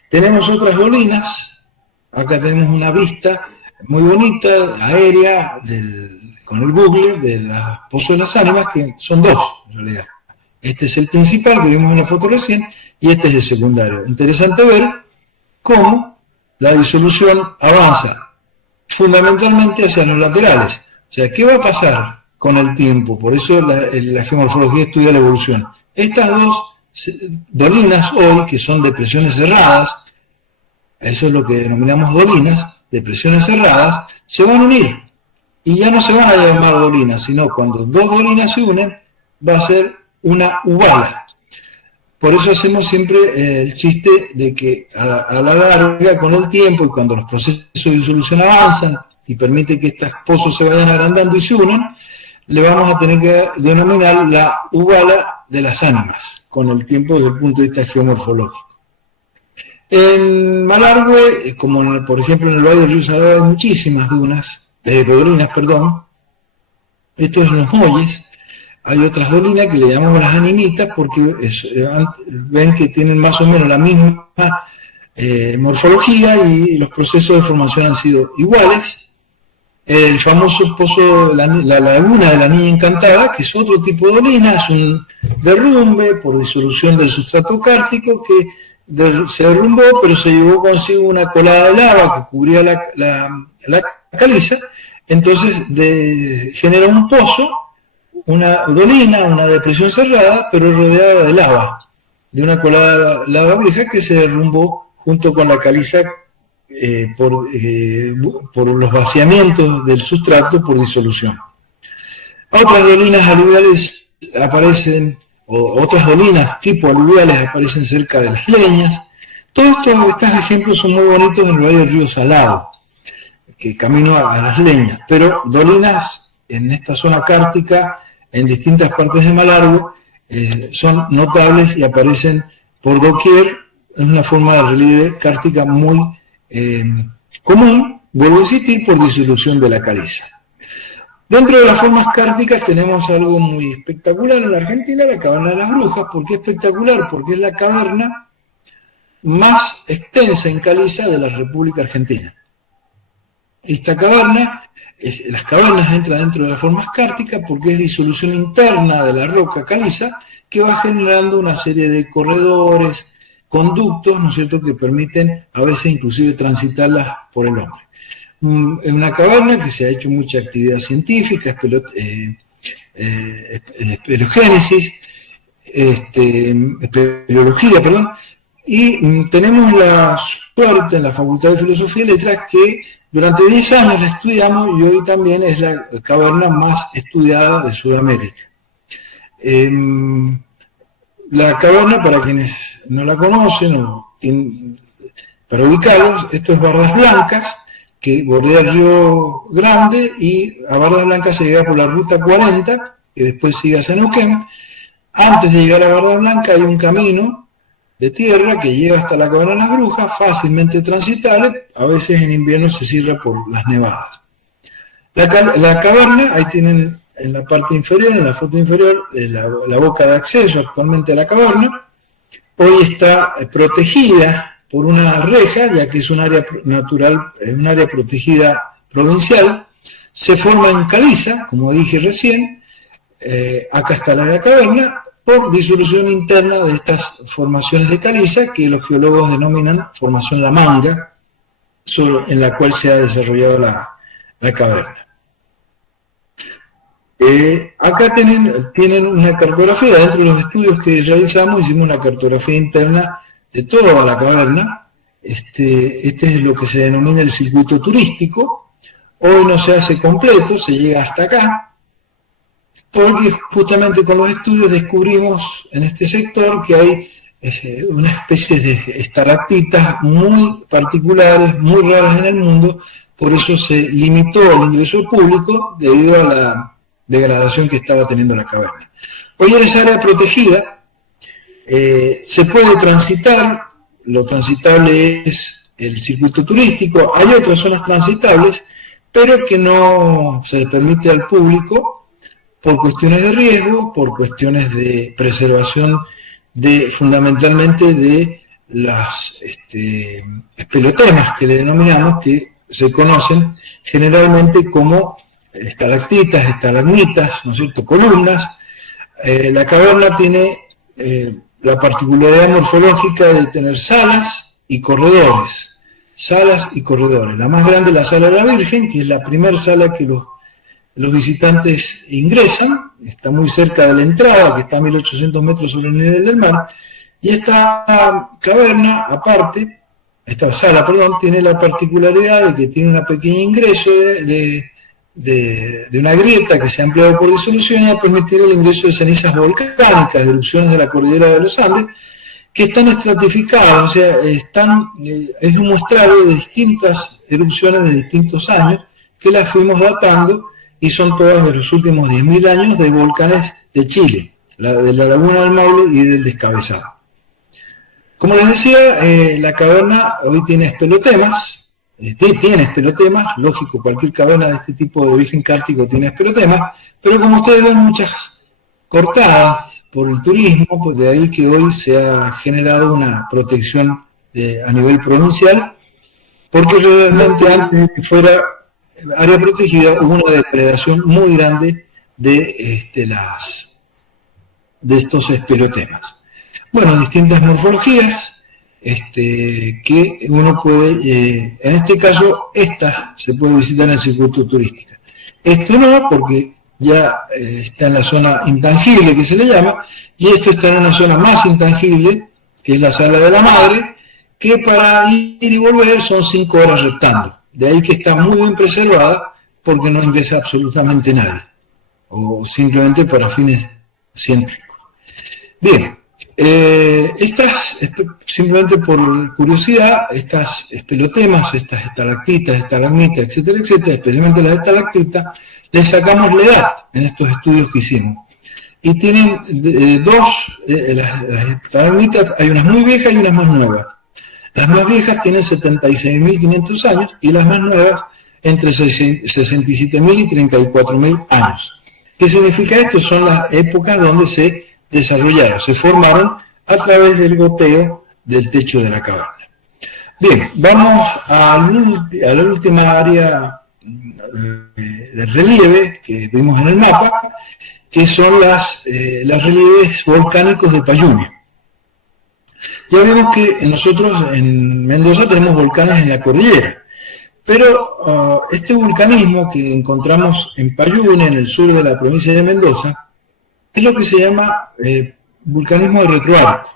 Tenemos otras dolinas. Acá tenemos una vista muy bonita, aérea, con el bucle de los Pozos de las Ánimas, que son dos en realidad. Este es el principal que vimos en la foto recién, y este es el secundario. Interesante ver cómo la disolución avanza fundamentalmente hacia los laterales. O sea, ¿qué va a pasar con el tiempo? Por eso la geomorfología estudia la evolución. Estas dos dolinas hoy, que son depresiones cerradas, eso es lo que denominamos dolinas, depresiones cerradas, se van a unir. Y ya no se van a llamar dolinas, sino cuando dos dolinas se unen, va a ser una ubala. Por eso hacemos siempre el chiste de que a la larga, con el tiempo, y cuando los procesos de disolución avanzan y permite que estos pozos se vayan agrandando y se unan, le vamos a tener que denominar la ubala de las ánimas, con el tiempo desde el punto de vista geomorfológico. En Malargüe, como por ejemplo en el Valle del Río Salado, hay muchísimas dolinas, estos son los molles. Hay otras dolinas que le llamamos las animitas porque ven que tienen más o menos la misma morfología y los procesos de formación han sido iguales. El famoso pozo, la laguna de la Niña Encantada, que es otro tipo de dolina, es un derrumbe por disolución del sustrato kárstico que se derrumbó, pero se llevó consigo una colada de lava que cubría la caliza, entonces genera un pozo, una dolina, una depresión cerrada, pero rodeada de lava, de una colada de lava vieja que se derrumbó junto con la caliza por los vaciamientos del sustrato por disolución. Otras dolinas aluviales aparecen, o otras dolinas tipo aluviales aparecen cerca de las leñas. Todos estos ejemplos son muy bonitos en el Valle del Río Salado, que camino a las leñas, pero dolinas en esta zona kártica, en distintas partes de Malargüe, son notables y aparecen por doquier. Es una forma de relieve kártica muy común, vuelvo a insistir, por disolución de la caliza. Dentro de las formas kárticas tenemos algo muy espectacular en la Argentina, la caverna de las brujas. ¿Por qué espectacular? Porque es la caverna más extensa en caliza de la República Argentina. Esta caverna, las cavernas entran dentro de las formas kárticas porque es disolución interna de la roca caliza que va generando una serie de corredores, conductos, ¿no es cierto?, que permiten a veces inclusive transitarlas por el hombre. Es una caverna que se ha hecho mucha actividad científica, espeleogénesis, espeleología, perdón, y tenemos la suerte en la Facultad de Filosofía y Letras que durante 10 años la estudiamos y hoy también es la caverna más estudiada de Sudamérica. La caverna, para quienes no la conocen, para ubicarlos, esto es Bardas Blancas, que bordea el Río Grande, y a Bardas Blancas se llega por la ruta 40, que después sigue hacia Neuquén. Antes de llegar a Bardas Blancas hay un camino de tierra que llega hasta la caverna de las brujas, fácilmente transitable, a veces en invierno se cierra por las nevadas. La caverna, ahí tienen en la parte inferior, en la foto inferior, la boca de acceso actualmente a la caverna. Hoy está protegida por una reja, ya que es un área natural, un área protegida provincial. Se forma en caliza, como dije recién, acá está la caverna, por disolución interna de estas formaciones de caliza que los geólogos denominan formación La Manga, en la cual se ha desarrollado la caverna. Acá tienen una cartografía. Dentro de los estudios que realizamos hicimos una cartografía interna de toda la caverna. Este es lo que se denomina el circuito turístico. Hoy no se hace completo, se llega hasta acá, porque justamente con los estudios descubrimos en este sector que hay una especie de estalactitas muy particulares, muy raras en el mundo. Por eso se limitó el ingreso público debido a la degradación que estaba teniendo la caverna. Hoy en esa área protegida se puede transitar, lo transitable es el circuito turístico. Hay otras zonas transitables, pero que no se le permite al público por cuestiones de riesgo, por cuestiones de preservación fundamentalmente de las espelotemas que le denominamos, que se conocen generalmente como estalactitas, estalagmitas, ¿no es cierto?, columnas. La caverna tiene la particularidad morfológica de tener salas y corredores. Salas y corredores. La más grande es la Sala de la Virgen, que es la primera sala que los visitantes ingresan, está muy cerca de la entrada, que está a 1800 metros sobre el nivel del mar, y esta caverna, aparte, esta sala, perdón, tiene la particularidad de que tiene un pequeño ingreso de una grieta que se ha ampliado por disolución y ha permitido el ingreso de cenizas volcánicas, de erupciones de la cordillera de los Andes, que están estratificadas, o sea, es un muestreo de distintas erupciones de distintos años que las fuimos datando y son todas de los últimos 10.000 años de volcanes de Chile, de la Laguna del Maule y del Descabezado. Como les decía, la caverna hoy tiene espelotemas, lógico, cualquier caverna de este tipo de origen kárstico tiene espelotemas, pero como ustedes ven, muchas cortadas por el turismo, pues de ahí que hoy se ha generado una protección a nivel provincial, porque realmente antes de que fuera área protegida hubo una depredación muy grande de estos espelotemas. Bueno, distintas morfologías que uno puede, en este caso, esta se puede visitar en el circuito turístico. Esto no, porque ya está en la zona intangible que se le llama, y esto está en una zona más intangible, que es la Sala de la Madre, que para ir y volver son 5 horas reptando. De ahí que está muy bien preservada, porque no ingresa absolutamente nadie, o simplemente para fines científicos. Bien, simplemente por curiosidad, estas espelotemas, estas estalactitas, estalagmitas, etcétera, etcétera, especialmente las estalactitas, les sacamos la edad en estos estudios que hicimos. Y tienen las estalagmitas, hay unas muy viejas y unas más nuevas. Las más viejas tienen 76.500 años y las más nuevas entre 67.000 y 34.000 años. ¿Qué significa esto? Son las épocas donde se desarrollaron, se formaron a través del goteo del techo de la caverna. Bien, vamos a la última área de relieve que vimos en el mapa, que son los relieves volcánicos de Payunia. Ya vimos que nosotros en Mendoza tenemos volcanes en la cordillera, pero este vulcanismo que encontramos en Payunia, en el sur de la provincia de Mendoza, es lo que se llama vulcanismo de retroarco.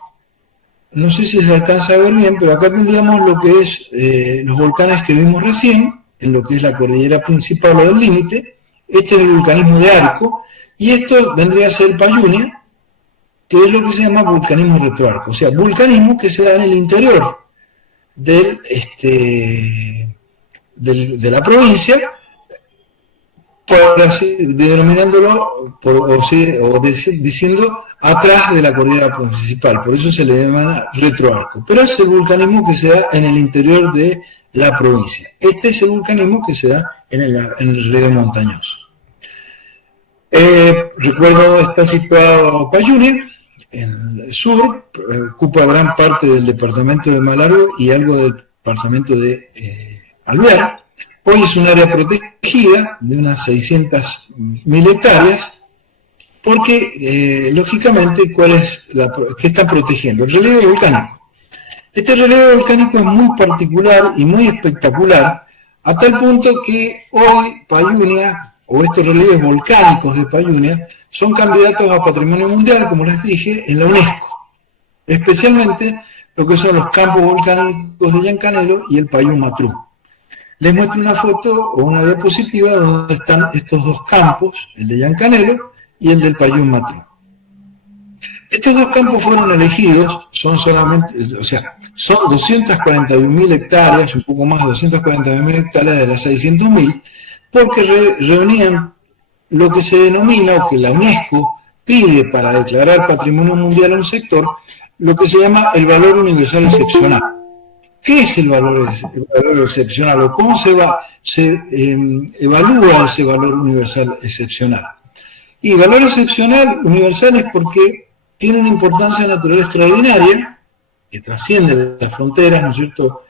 No sé si se alcanza a ver bien, pero acá tendríamos lo que es los volcanes que vimos recién, en lo que es la cordillera principal o del límite. Este es el vulcanismo de arco, y esto vendría a ser Payunia, que es lo que se llama vulcanismo retroarco, o sea, vulcanismo que se da en el interior de la provincia, por así, denominándolo, diciendo atrás de la cordillera principal, por eso se le denomina retroarco, pero es el vulcanismo que se da en el interior de la provincia. Este es el vulcanismo que se da en el relieve montañoso. Recuerdo, está situado Payunia, en el sur, ocupa gran parte del departamento de Malargüe y algo del departamento de Alvear. Hoy es un área protegida de unas 600.000 hectáreas, porque, lógicamente, ¿qué está protegiendo? El relieve volcánico. Este relieve volcánico es muy particular y muy espectacular, a tal punto que hoy Payunia, o estos relieves volcánicos de Payunia, son candidatos a Patrimonio Mundial, como les dije, en la UNESCO, especialmente lo que son los campos volcánicos de Llancanelo y el Payún Matrú. Les muestro una foto o una diapositiva donde están estos dos campos, el de Llancanelo y el del Payún Matrú. Estos dos campos fueron elegidos, son 241.000 hectáreas, un poco más de 241.000 hectáreas de las 600.000, porque reunían lo que se denomina, o que la UNESCO pide para declarar Patrimonio Mundial a un sector, lo que se llama el valor universal excepcional. ¿Qué es el valor excepcional? ¿O cómo se evalúa ese valor universal excepcional? Y valor excepcional universal es porque tiene una importancia natural extraordinaria, que trasciende las fronteras, ¿no es cierto?,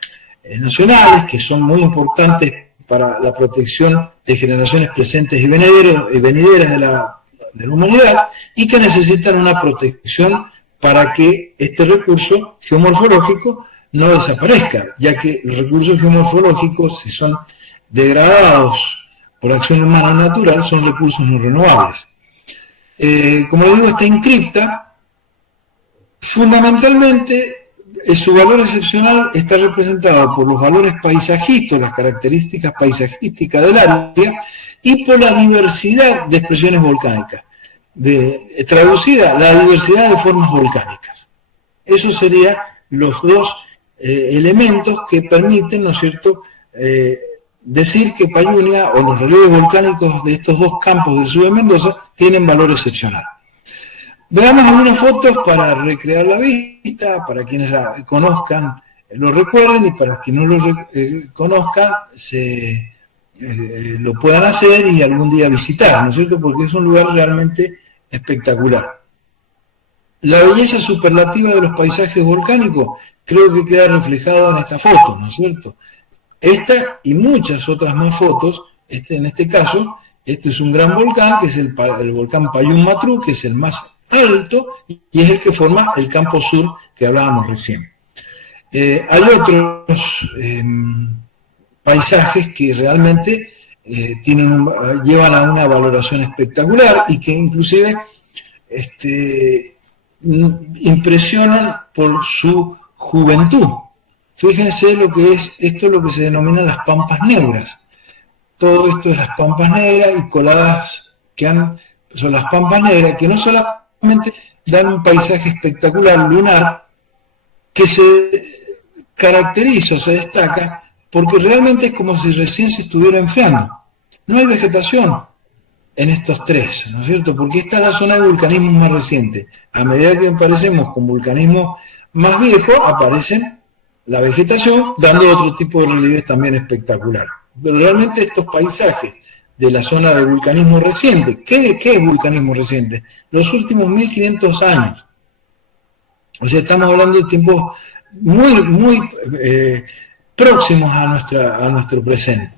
nacionales, que son muy importantes para la protección de generaciones presentes y venideras de la humanidad, y que necesitan una protección para que este recurso geomorfológico no desaparezca, ya que los recursos geomorfológicos, si son degradados por acción humana natural, son recursos no renovables. Como digo, esta encripta fundamentalmente su valor excepcional está representado por los valores paisajísticos, las características paisajísticas del área y por la diversidad de expresiones volcánicas. Traducida, la diversidad de formas volcánicas. Esos serían los dos elementos que permiten, ¿no es cierto?, decir que Payunia o los relieves volcánicos de estos dos campos del sur de Mendoza tienen valor excepcional. Veamos algunas fotos para recrear la vista, para quienes la conozcan lo recuerden y para quienes no lo conozcan lo puedan hacer y algún día visitar, ¿no es cierto?, porque es un lugar realmente espectacular. La belleza superlativa de los paisajes volcánicos creo que queda reflejada en esta foto, ¿no es cierto? Esta y muchas otras más fotos, en este caso, este es un gran volcán, que es el volcán Payún Matrú, que es el más alto y es el que forma el campo sur que hablábamos recién. Hay otros paisajes que realmente llevan a una valoración espectacular y que inclusive impresionan por su juventud. Fíjense lo que es esto, lo que se denomina las pampas negras. Todo esto es las pampas negras y coladas son las pampas negras que no solamente dan un paisaje espectacular lunar, que se caracteriza o se destaca porque realmente es como si recién se estuviera enfriando. No hay vegetación en estos tres, ¿no es cierto? Porque esta es la zona de vulcanismo más reciente. A medida que aparecemos con vulcanismo más viejo, aparecen la vegetación, dando otro tipo de relieves también espectacular. Pero realmente estos paisajes de la zona de vulcanismo reciente, ¿qué es vulcanismo reciente? Los últimos 1500 años. O sea, estamos hablando de tiempos muy próximos a nuestro presente.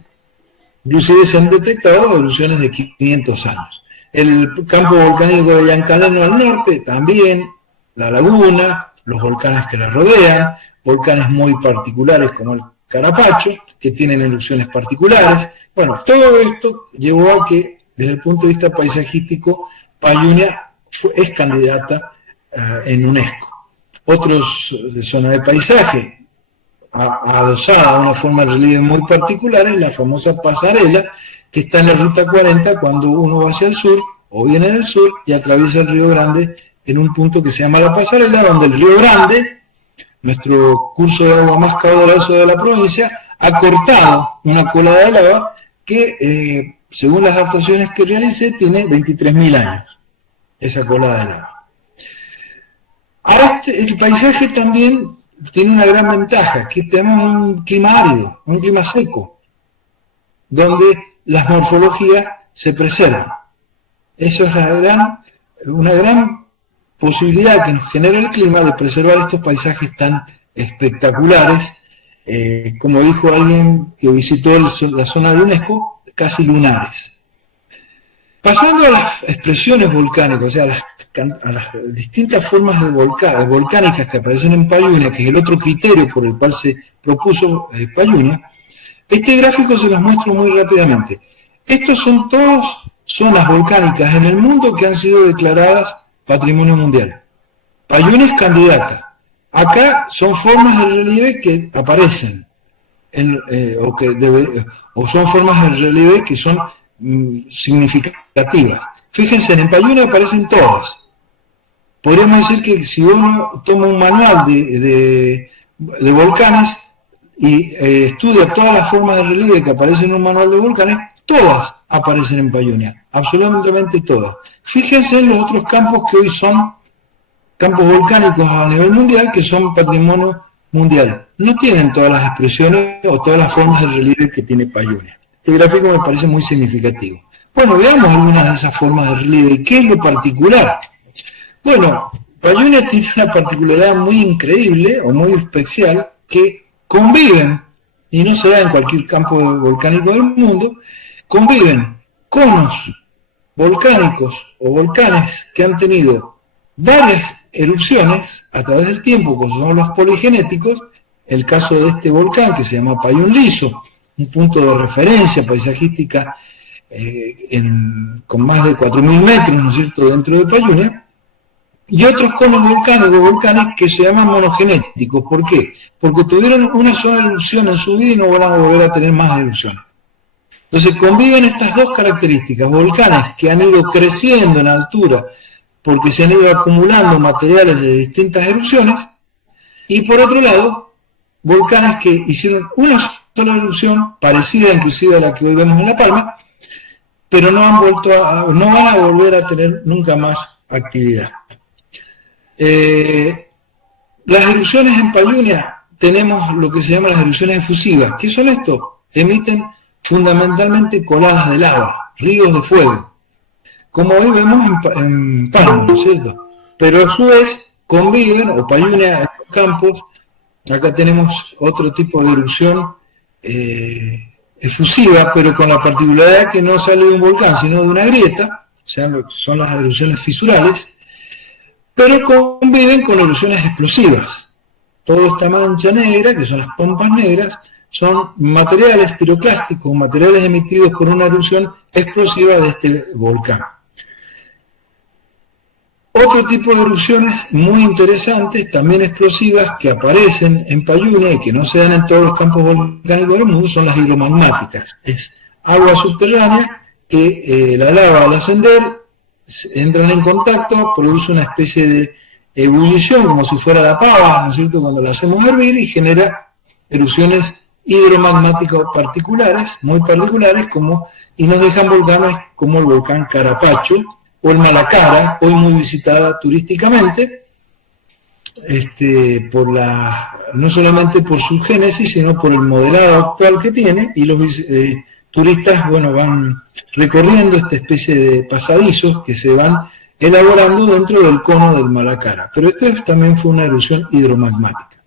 Inclusive se han detectado evoluciones de 500 años. El campo volcánico de Yancaleno al norte, también, la laguna, los volcanes que la rodean, volcanes muy particulares como el Carapacho, que tienen erupciones particulares. Bueno, todo esto llevó a que, desde el punto de vista paisajístico, Payunia es candidata en UNESCO. Otros de zona de paisaje, adosada a una forma de relieve muy particular, es la famosa pasarela que está en la ruta 40 cuando uno va hacia el sur o viene del sur y atraviesa el Río Grande en un punto que se llama la pasarela, donde el Río Grande, nuestro curso de agua más caudaloso de la provincia, ha cortado una cola de lava que, según las dataciones que realicé, tiene 23.000 años, esa cola de lava. El paisaje también tiene una gran ventaja, que tenemos un clima árido, un clima seco, donde las morfologías se preservan. Eso es una gran posibilidad que nos genera el clima de preservar estos paisajes tan espectaculares, como dijo alguien que visitó la zona de UNESCO, casi lunares. Pasando a las expresiones volcánicas, o sea, a las distintas formas de volcánicas que aparecen en Payunia, que es el otro criterio por el cual se propuso Payunia, este gráfico se los muestro muy rápidamente. Estos son todas zonas volcánicas en el mundo que han sido declaradas Patrimonio Mundial. Payunia es candidata. Acá son formas de relieve que aparecen, o son formas de relieve que son significativas. Fíjense, en Payunia aparecen todas. Podríamos decir que si uno toma un manual de volcanes y estudia todas las formas de relieve que aparecen en un manual de volcanes, todas aparecen en Payunia, absolutamente todas. Fíjense en los otros campos que hoy son campos volcánicos a nivel mundial, que son patrimonio mundial. No tienen todas las expresiones o todas las formas de relieve que tiene Payunia. Este gráfico me parece muy significativo. Bueno, veamos algunas de esas formas de relieve. ¿Y qué es lo particular? Bueno, Payunia tiene una particularidad muy increíble o muy especial, que conviven, y no se da en cualquier campo volcánico del mundo, conviven conos volcánicos o volcanes que han tenido varias erupciones a través del tiempo, como son los poligenéticos. El caso de este volcán, que se llama Payún Liso, un punto de referencia paisajística con más de 4.000 metros, ¿no es cierto?, dentro de Payunia, y otros conos volcánicos, volcanes que se llaman monogenéticos. ¿Por qué? Porque tuvieron una sola erupción en su vida y no van a volver a tener más erupciones. Entonces conviven estas dos características: volcanes que han ido creciendo en altura porque se han ido acumulando materiales de distintas erupciones, y por otro lado, volcanes que hicieron una sola erupción, parecida inclusive a la que hoy vemos en La Palma, pero no van a volver a tener nunca más actividad. Las erupciones en Payunia tenemos lo que se llama las erupciones efusivas. ¿Qué son esto? Emiten fundamentalmente coladas de lava, ríos de fuego, como hoy vemos en Palma, ¿no es cierto? Pero a su vez conviven, o Payunia en los campos, acá tenemos otro tipo de erupción efusiva, pero con la particularidad que no sale de un volcán, sino de una grieta, o sea, son las erupciones fisurales, pero conviven con erupciones explosivas. Toda esta mancha negra, que son las pompas negras, son materiales piroclásticos, materiales emitidos por una erupción explosiva de este volcán. Otro tipo de erupciones muy interesantes, también explosivas, que aparecen en Payunia y que no se dan en todos los campos volcánicos del mundo, son las hidromagmáticas. Es agua subterránea que la lava al ascender entran en contacto, produce una especie de ebullición, como si fuera la pava, ¿no es cierto?, cuando la hacemos hervir, y genera erupciones hidromagmáticas particulares, muy particulares, y nos dejan volcanes como el volcán Carapacho o el Malacara, hoy muy visitada turísticamente, no solamente por su génesis, sino por el modelado actual que tiene, y los turistas, van recorriendo esta especie de pasadizos que se van elaborando dentro del cono del Malacara. Pero esta también fue una erupción hidromagmática.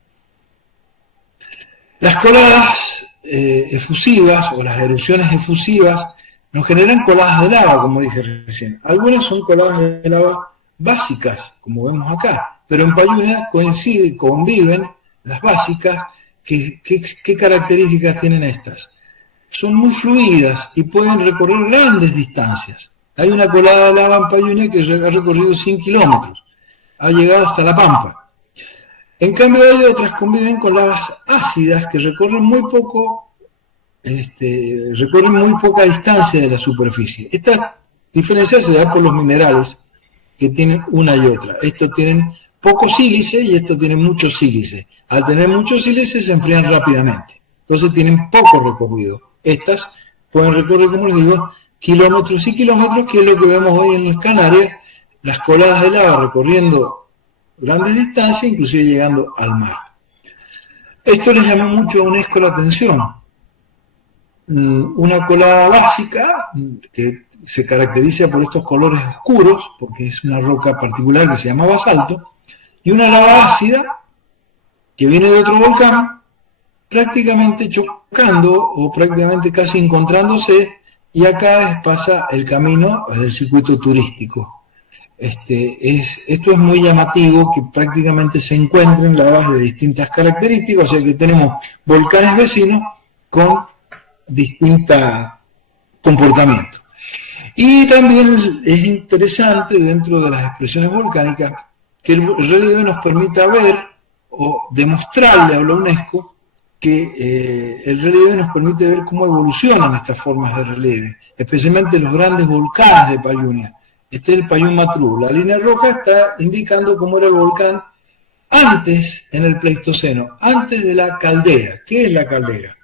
Las coladas efusivas, o las erupciones efusivas, nos generan coladas de lava, como dije recién. Algunas son coladas de lava básicas, como vemos acá, pero en Payunia conviven las básicas. ¿Qué características tienen estas? Son muy fluidas y pueden recorrer grandes distancias. Hay una colada de lava en Payunia que ha recorrido 100 kilómetros, ha llegado hasta La Pampa. En cambio, hay otras que conviven con lavas ácidas que recorren muy poca distancia de la superficie. Esta diferencia se da por los minerales que tienen una y otra. Estos tienen poco sílice y estos tienen mucho sílice. Al tener mucho sílice se enfrían rápidamente, entonces tienen poco recorrido. Estas pueden recorrer, como les digo, kilómetros y kilómetros, que es lo que vemos hoy en las Canarias, las coladas de lava recorriendo grandes distancias, inclusive llegando al mar. Esto les llama mucho a UNESCO la atención. Una colada básica que se caracteriza por estos colores oscuros, porque es una roca particular que se llama basalto, y una lava ácida que viene de otro volcán, prácticamente chocando o prácticamente casi encontrándose, y acá pasa el camino del circuito turístico. Esto es muy llamativo, que prácticamente se encuentren lavas de distintas características, o sea que tenemos volcanes vecinos con distinto comportamiento. Y también es interesante, dentro de las expresiones volcánicas, que el relieve nos permita ver o demostrarle a la UNESCO que el relieve nos permite ver cómo evolucionan estas formas de relieve, especialmente los grandes volcanes de Payunia. Este es el Payún Matrú. La línea roja está indicando cómo era el volcán antes, en el Pleistoceno, antes de la caldera. ¿Qué es la caldera?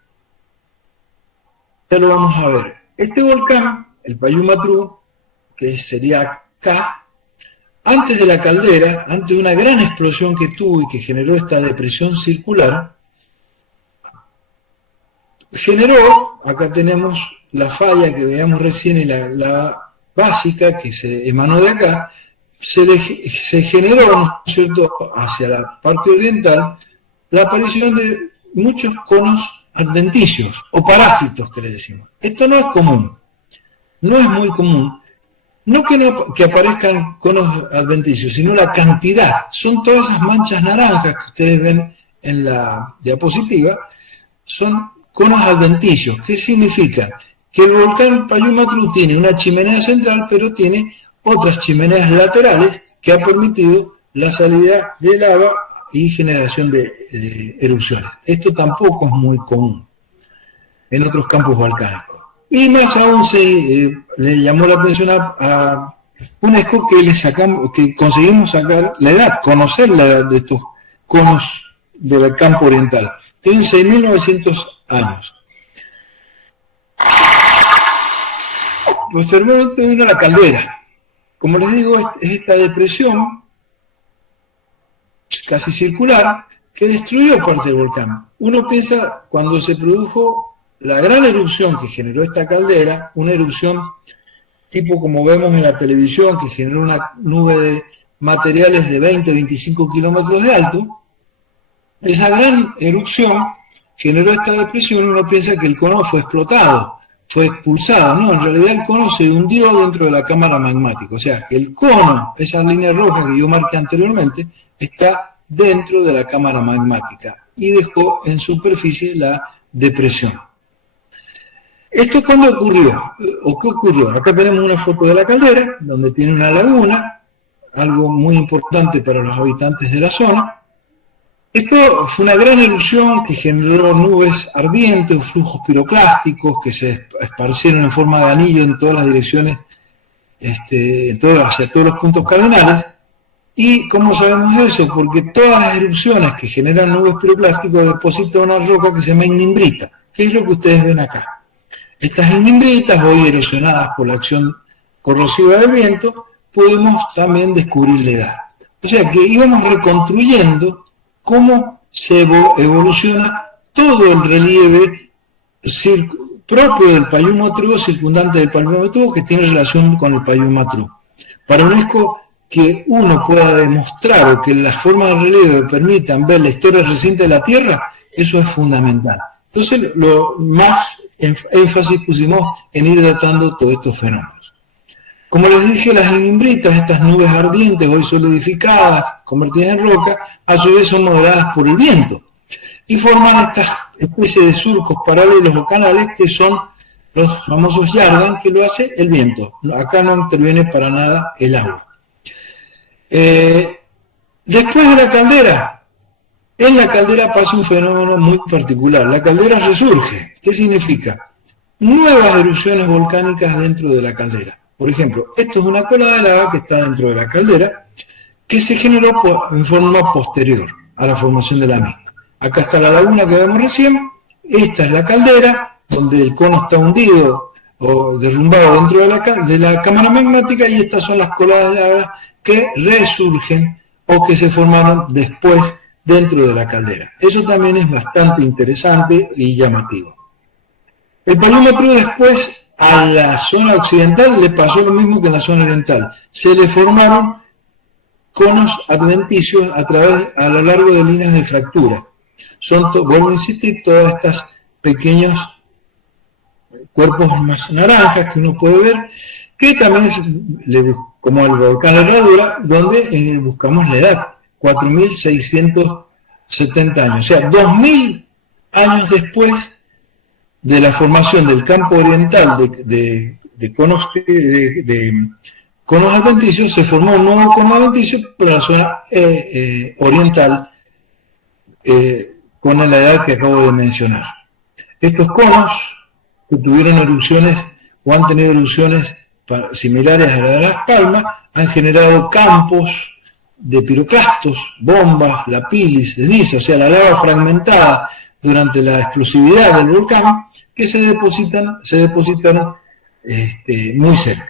Ya lo vamos a ver. Este volcán, el Payún Matrú, que sería acá, antes de la caldera, antes de una gran explosión que tuvo y que generó esta depresión circular, generó, acá tenemos la falla que veíamos recién y la básica que se emanó de acá, se generó, ¿no es cierto?, hacia la parte oriental, la aparición de muchos conos adventicios o parásitos, que le decimos. Esto no es común, no es muy común. No que aparezcan conos adventicios, sino la cantidad. Son todas esas manchas naranjas que ustedes ven en la diapositiva, son conos adventicios. ¿Qué significan? Que el volcán Payún Matrú tiene una chimenea central, pero tiene otras chimeneas laterales que ha permitido la salida de lava y generación de erupciones. Esto tampoco es muy común en otros campos volcánicos. Y más aún le llamó la atención a UNESCO que conseguimos sacar la edad, conocer la edad de estos conos del campo oriental. Tienen 6.900 años. Posteriormente vino la caldera. Como les digo, es esta depresión casi circular que destruyó parte del volcán. Uno piensa, cuando se produjo la gran erupción que generó esta caldera, una erupción tipo como vemos en la televisión, que generó una nube de materiales de 20 o 25 kilómetros de alto, esa gran erupción generó esta depresión y uno piensa que el cono fue explotado, fue expulsado. No, en realidad el cono se hundió dentro de la cámara magmática. O sea, el cono, esa línea roja que yo marqué anteriormente, está dentro de la cámara magmática y dejó en superficie la depresión. ¿Esto cuándo ocurrió? ¿O qué ocurrió? Acá tenemos una foto de la caldera, donde tiene una laguna, algo muy importante para los habitantes de la zona. Esto fue una gran erupción que generó nubes ardientes o flujos piroclásticos que se esparcieron en forma de anillo en todas las direcciones, hacia todos los puntos cardinales. ¿Y cómo sabemos eso? Porque todas las erupciones que generan nubes piroclásticos depositan una roca que se llama ignimbrita, que es lo que ustedes ven acá. Estas ignimbritas, hoy erosionadas por la acción corrosiva del viento, podemos también descubrir la edad. O sea que íbamos reconstruyendo cómo se evoluciona todo el relieve propio del Payún-Matruh, circundante del Payún-Matruh, que tiene relación con el Payún-Matruh. Para UNESCO, que uno pueda demostrar o que las formas de relieve permitan ver la historia reciente de la Tierra, eso es fundamental. Entonces, lo más énfasis pusimos en ir datando todos estos fenómenos. Como les dije, las ignimbritas, estas nubes ardientes, hoy solidificadas, convertidas en roca, a su vez son moderadas por el viento y forman estas especies de surcos paralelos o canales que son los famosos yardan, que lo hace el viento. Acá no interviene para nada el agua. Después de la caldera, en la caldera pasa un fenómeno muy particular. La caldera resurge. ¿Qué significa? Nuevas erupciones volcánicas dentro de la caldera. Por ejemplo, esto es una cola de lava que está dentro de la caldera, que se generó en forma posterior a la formación de la misma. Acá está la laguna que vemos recién. Esta es la caldera, donde el cono está hundido o derrumbado dentro de la cámara magmática, y estas son las colas de lava que resurgen o que se formaron después dentro de la caldera. Eso también es bastante interesante y llamativo. El Payún-Matruh después, a la zona occidental, le pasó lo mismo que en la zona oriental. Se le formaron conos adventicios a lo largo de líneas de fractura. Vuelvo a insistir, todas estas pequeños cuerpos más naranjas que uno puede ver, que también es como el volcán Herradura, donde buscamos la edad, 4.670 años, o sea, 2.000 años después de la formación del campo oriental de conos adventicios, se formó un nuevo cono adventicio por la zona oriental, con la edad que acabo de mencionar. Estos conos que tuvieron erupciones o han tenido erupciones similares a la de Las Palmas han generado campos de piroclastos, bombas, lapilis, ceniza, o sea, la lava fragmentada durante la explosividad del volcán, que se depositaron muy cerca.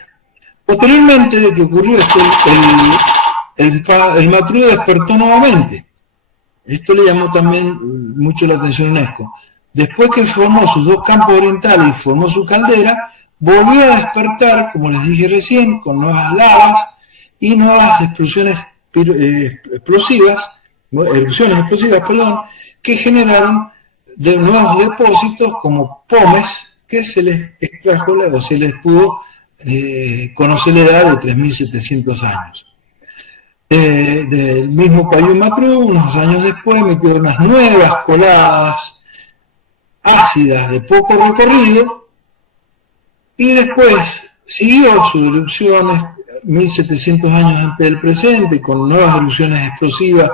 Posteriormente de que ocurrió esto, el Matruh despertó nuevamente. Esto le llamó también mucho la atención a UNESCO. Después que formó sus dos campos orientales y formó su caldera, volvió a despertar, como les dije recién, con nuevas lavas y nuevas erupciones explosivas, que generaron de nuevos depósitos como pomes, que se les extrajo o se les pudo conocer la edad de 3.700 años. Del mismo Payún-Matruh, unos años después, metió unas nuevas coladas ácidas de poco recorrido, y después siguió sus erupciones 1700 años antes del presente, con nuevas erupciones explosivas,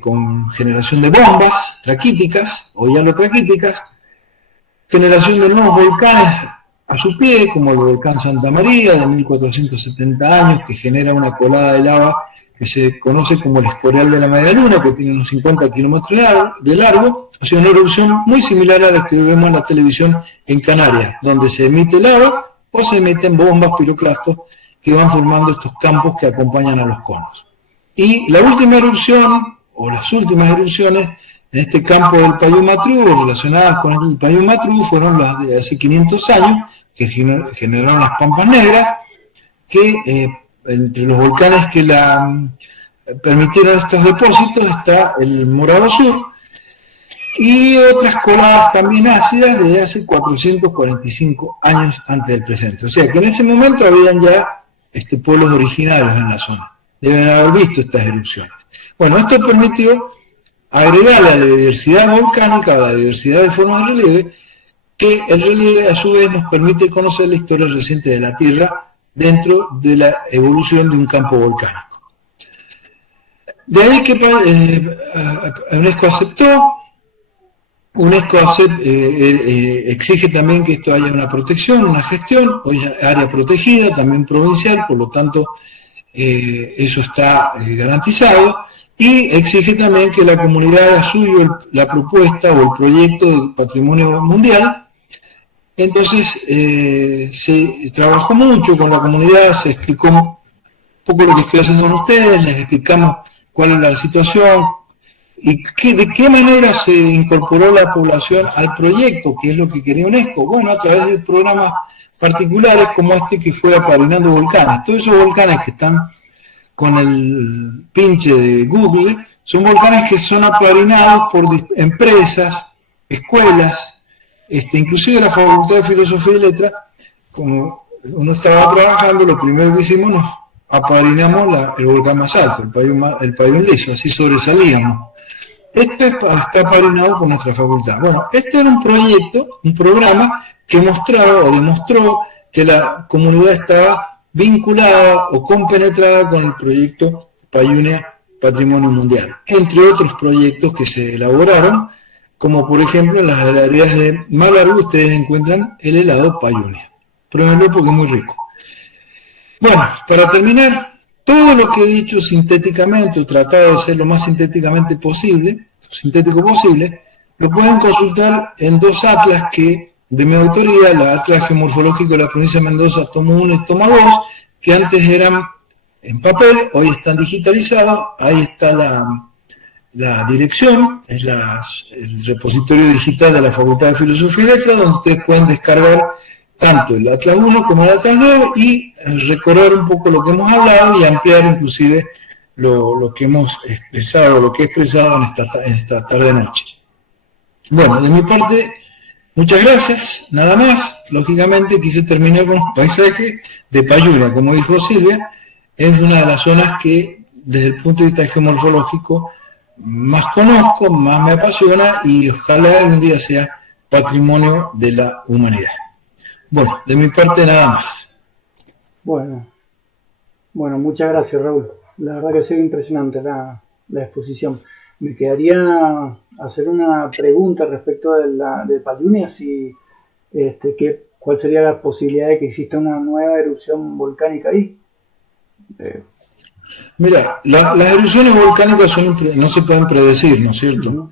con generación de bombas traquíticas o hialotraquíticas, generación de nuevos volcanes a su pie, como el volcán Santa María, de 1470 años, que genera una colada de lava que se conoce como el Escorial de la Media Luna, que tiene unos 50 kilómetros de largo, o sea, una erupción muy similar a la que vemos en la televisión en Canarias, donde se emite lava o se emiten bombas, piroclastos, que van formando estos campos que acompañan a los conos. Y la última erupción, o las últimas erupciones, en este campo del Payún-Matru, relacionadas con el Payún-Matru, fueron las de hace 500 años, que generaron las Pampas Negras, que entre los volcanes que permitieron estos depósitos está el Morado Sur, y otras coladas también ácidas desde hace 445 años antes del presente. O sea que en ese momento habían ya pueblos originarios en la zona. Deben haber visto estas erupciones. Bueno, esto permitió agregarle a la diversidad volcánica, a la diversidad de formas de relieve, que el relieve a su vez nos permite conocer la historia reciente de la Tierra dentro de la evolución de un campo volcánico. De ahí que UNESCO aceptó. UNESCO exige también que esto haya una protección, una gestión, hoy área protegida, también provincial, por lo tanto eso está garantizado, y exige también que la comunidad haga suyo la propuesta o el proyecto de patrimonio mundial. Entonces se trabajó mucho con la comunidad, se explicó un poco lo que estoy haciendo con ustedes, les explicamos cuál es la situación y de qué manera se incorporó la población al proyecto, que es lo que quería UNESCO. Bueno, a través de programas particulares como este que fue apadrinando volcanes. Todos esos volcanes que están con el pinche de Google son volcanes que son apadrinados por empresas, escuelas, inclusive la Facultad de Filosofía y Letras. Como uno estaba trabajando, lo primero que hicimos, nos apadrinamos el volcán más alto, el Payún Liso, así sobresalíamos. Esto está apadrinado por nuestra facultad. Bueno, este era un proyecto, un programa que mostraba o demostró que la comunidad estaba vinculada o compenetrada con el proyecto Payunia Patrimonio Mundial, entre otros proyectos que se elaboraron, como por ejemplo en las heladerías de Malargüe ustedes encuentran el helado Payunia. Pruébenlo porque es muy rico. Bueno, para terminar, todo lo que he dicho sintéticamente, o tratado de ser lo más sintético posible, lo pueden consultar en dos atlas de mi autoría, la Atlas Geomorfológico de la provincia de Mendoza, tomo 1 y tomo 2, que antes eran en papel, hoy están digitalizados. Ahí está la dirección, es el repositorio digital de la Facultad de Filosofía y Letras, donde ustedes pueden descargar tanto el Atlas 1 como el Atlas 2 y recorrer un poco lo que hemos hablado y ampliar inclusive lo que hemos expresado, lo que he expresado en esta tarde-noche. Bueno, de mi parte, muchas gracias, nada más. Lógicamente quise terminar con un paisaje de Payunia, como dijo Silvia, es una de las zonas que desde el punto de vista geomorfológico más conozco, más me apasiona y ojalá algún día sea patrimonio de la humanidad. Bueno, de mi parte nada más. Bueno, muchas gracias, Raúl. La verdad que ha sido impresionante la exposición. Me quedaría hacer una pregunta respecto de Payunia, ¿cuál sería la posibilidad de que exista una nueva erupción volcánica ahí? Mira, las erupciones volcánicas no se pueden predecir, ¿no es cierto?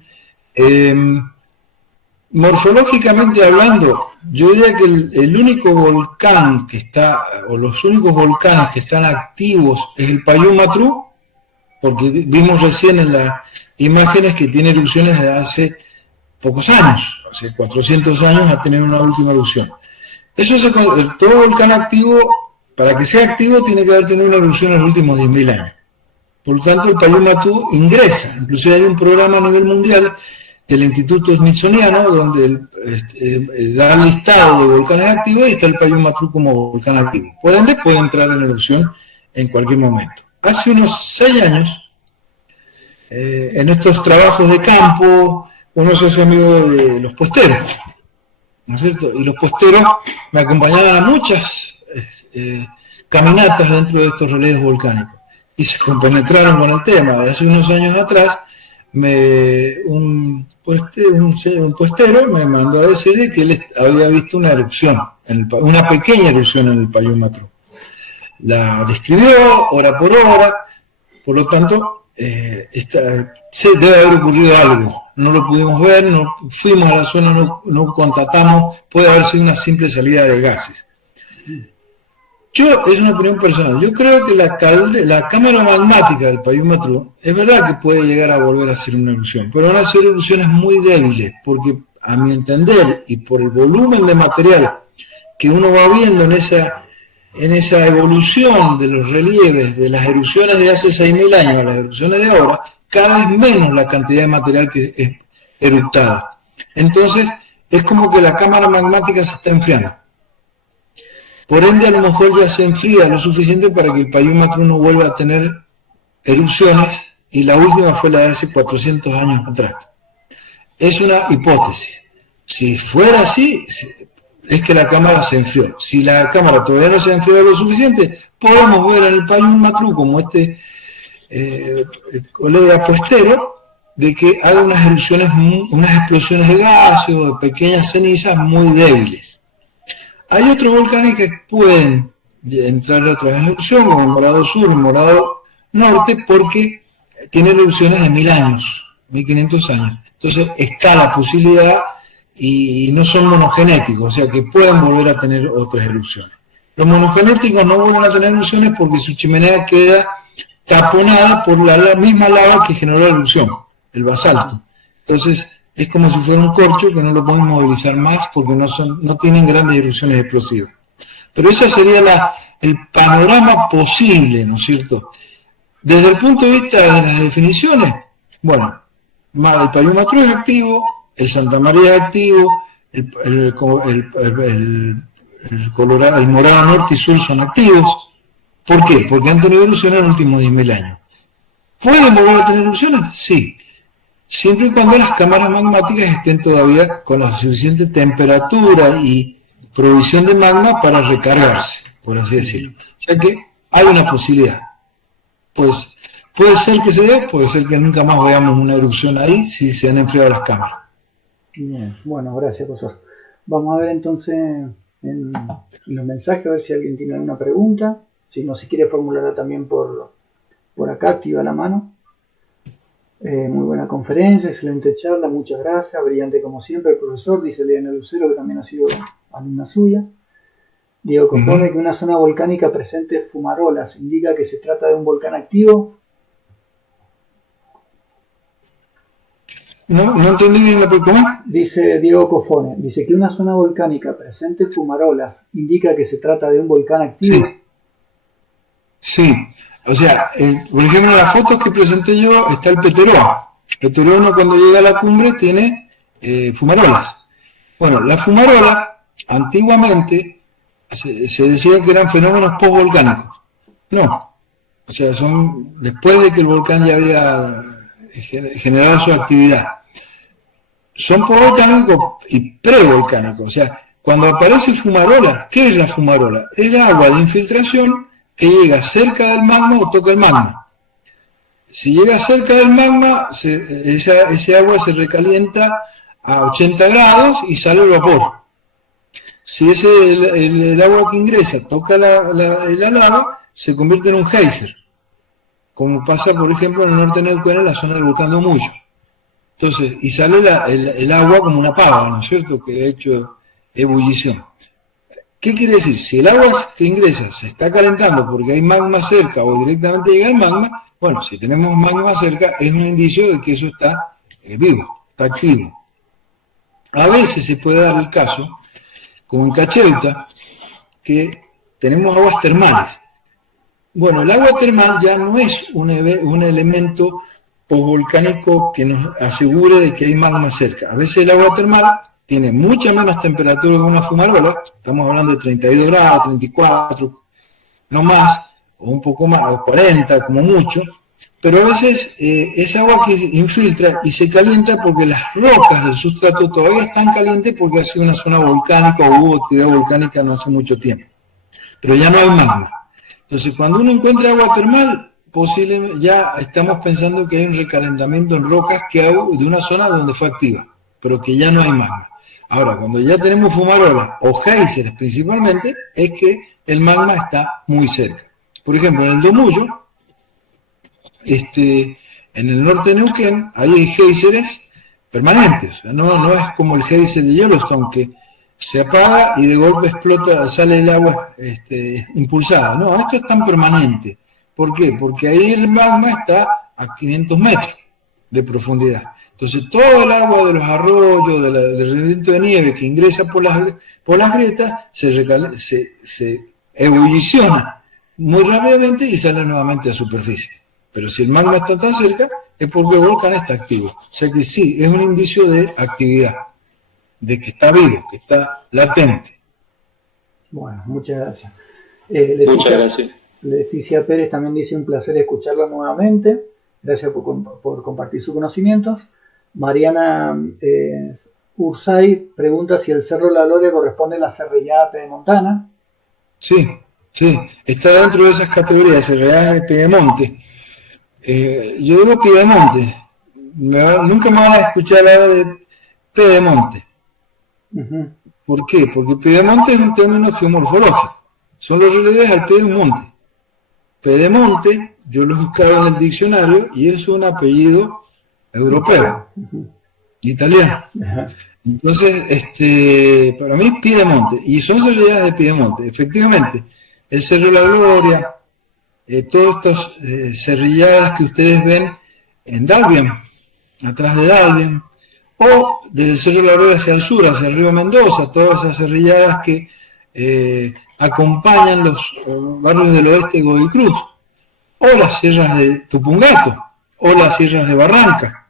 Morfológicamente hablando, yo diría que el único volcán que está, o los únicos volcanes que están activos es el Payún-Matru, porque vimos recién en las imágenes que tiene erupciones de hace pocos años, hace 400 años a tener una última erupción. Todo volcán activo, para que sea activo, tiene que haber tenido una erupción en los últimos 10.000 años. Por lo tanto, el Payún-Matru ingresa, inclusive hay un programa a nivel mundial del Instituto Smithsoniano, donde da el listado de volcanes activos y está el Payún-Matru como volcán activo. Por ende, puede entrar en erupción en cualquier momento. Hace unos 6 años, en estos trabajos de campo, uno se hace amigo de los puesteros, ¿no es cierto? Y los puesteros me acompañaban a muchas caminatas dentro de estos relieves volcánicos y se compenetraron con el tema. Hace unos años atrás un puestero me mandó a decir que él había visto una erupción, una pequeña erupción en el Payún Matrú. La describió hora por hora, por lo tanto debe haber ocurrido algo. No lo pudimos ver, no fuimos a la zona, no constatamos, puede haber sido una simple salida de gases. Es una opinión personal, yo creo que la cámara magmática del Payún Matrú es verdad que puede llegar a volver a ser una erupción, pero van a ser erupciones muy débiles, porque a mi entender y por el volumen de material que uno va viendo en esa evolución de los relieves de las erupciones de hace 6.000 años a las erupciones de ahora, cada vez menos la cantidad de material que es eruptada. Entonces, es como que la cámara magmática se está enfriando. Por ende, a lo mejor ya se enfría lo suficiente para que el Payún Matrú no vuelva a tener erupciones, y la última fue la de hace 400 años atrás. Es una hipótesis. Si fuera así, es que la cámara se enfrió. Si la cámara todavía no se ha enfriado lo suficiente, podemos ver en el Payún Matrú, como colega puestero, de que hay unas erupciones, unas explosiones de gases o de pequeñas cenizas muy débiles. Hay otros volcanes que pueden entrar otra vez en erupción, como el Morado Sur, el Morado Norte, porque tienen erupciones de 1000 años, 1500 años. Entonces está la posibilidad, y no son monogenéticos, o sea que pueden volver a tener otras erupciones. Los monogenéticos no vuelven a tener erupciones porque su chimenea queda taponada por la misma lava que generó la erupción, el basalto. Entonces es como si fuera un corcho que no lo pueden movilizar más porque no tienen grandes erupciones explosivas. Pero ese sería el panorama posible, ¿no es cierto? Desde el punto de vista de las definiciones, bueno, el Payún Matrú es activo, el Santa María es activo, el Morado Norte y Sur son activos. ¿Por qué? Porque han tenido erupciones en los últimos 10.000 años. ¿Pueden volver a tener erupciones? Sí. Siempre y cuando las cámaras magmáticas estén todavía con la suficiente temperatura y provisión de magma para recargarse, por así decirlo. O sea que hay una posibilidad. Pues puede ser que se dé, puede ser que nunca más veamos una erupción ahí si se han enfriado las cámaras. Bien, bueno, gracias, profesor. Vamos a ver entonces en los mensajes, a ver si alguien tiene alguna pregunta. Si no, si quiere formularla también por acá, activa la mano. Muy buena conferencia, excelente charla, muchas gracias, brillante como siempre el profesor, dice Eliana Lucero, que también ha sido alumna suya. Diego compone que una zona volcánica presente fumarolas indica que se trata de un volcán activo. No entendí bien la pregunta. Dice Diego Cofone, dice que una zona volcánica presente fumarolas indica que se trata de un volcán activo. Sí. O sea, por ejemplo, en las fotos que presenté yo está el Peteroa. El Peteroa cuando llega a la cumbre tiene fumarolas. Bueno, la fumarola antiguamente se decía que eran fenómenos postvolcánicos. No. O sea, son después de que el volcán ya había generado su actividad. Son postvolcánicos y prevolcánicos. O sea, cuando aparece fumarola, ¿qué es la fumarola? Es agua de infiltración que llega cerca del magma o toca el magma. Si llega cerca del magma, ese agua se recalienta a 80 grados y sale el vapor. Si el agua que ingresa toca la lava, se convierte en un geyser, como pasa, por ejemplo, en el norte de Neuquén, en la zona del volcán de Omuyo. Entonces, y sale el agua como una pava, ¿no es cierto?, que ha hecho ebullición. ¿Qué quiere decir? Si el agua que ingresa se está calentando porque hay magma cerca o directamente llega el magma, bueno, si tenemos magma cerca es un indicio de que eso está vivo, está activo. A veces se puede dar el caso, como en Cacheuta, que tenemos aguas termales. Bueno, el agua termal ya no es un elemento postvolcánico que nos asegure de que hay magma cerca. A veces el agua termal tiene mucha menos temperatura que una fumarola, estamos hablando de 32 grados, 34, no más, o un poco más, o 40 como mucho, pero a veces es agua que infiltra y se calienta porque las rocas del sustrato todavía están calientes porque ha sido una zona volcánica o hubo actividad volcánica no hace mucho tiempo, pero ya no hay magma. Entonces, cuando uno encuentra agua termal, posiblemente ya estamos pensando que hay un recalentamiento en rocas que hay de una zona donde fue activa, pero que ya no hay magma. Ahora, cuando ya tenemos fumarolas o géiseres principalmente, es que el magma está muy cerca. Por ejemplo, en el Domullo, en el norte de Neuquén, hay géiseres permanentes. O sea, no es como el geyser de Yellowstone, que se apaga y de golpe explota, sale el agua impulsada. No, esto es tan permanente. ¿Por qué? Porque ahí el magma está a 500 metros de profundidad. Entonces todo el agua de los arroyos, del rendimiento de nieve que ingresa por las grietas, se ebulliciona muy rápidamente y sale nuevamente a superficie. Pero si el magma está tan cerca, es porque el volcán está activo. O sea que sí, es un indicio de actividad, de que está vivo, que está latente. Bueno, muchas gracias. Muchas gracias. Leticia Pérez también dice: un placer escucharla nuevamente. Gracias por compartir sus conocimientos. Mariana Ursay pregunta si el Cerro La Gloria corresponde a la serrillada pedemontana. Sí, está dentro de esas categorías, serrilladas de Piedemonte. Yo digo Piedemonte, nunca me van a escuchar hablar de Pedemonte. Uh-huh. ¿Por qué? Porque Piedemonte es un término geomorfológico, son los relieves al pie de un monte. Pedemonte, yo lo he buscado en el diccionario y es un apellido europeo, italiano. Entonces, para mí es Piedemonte, y son serrilladas de Piedemonte. Efectivamente, el Cerro de la Gloria, todas estas serrilladas que ustedes ven en Dalbian, atrás de Dalbian, o desde el Cerro de la Gloria hacia el sur, hacia el río Mendoza, todas esas serrilladas que acompañan los barrios del oeste de Godoy Cruz, o las sierras de Tupungato, o las sierras de Barranca.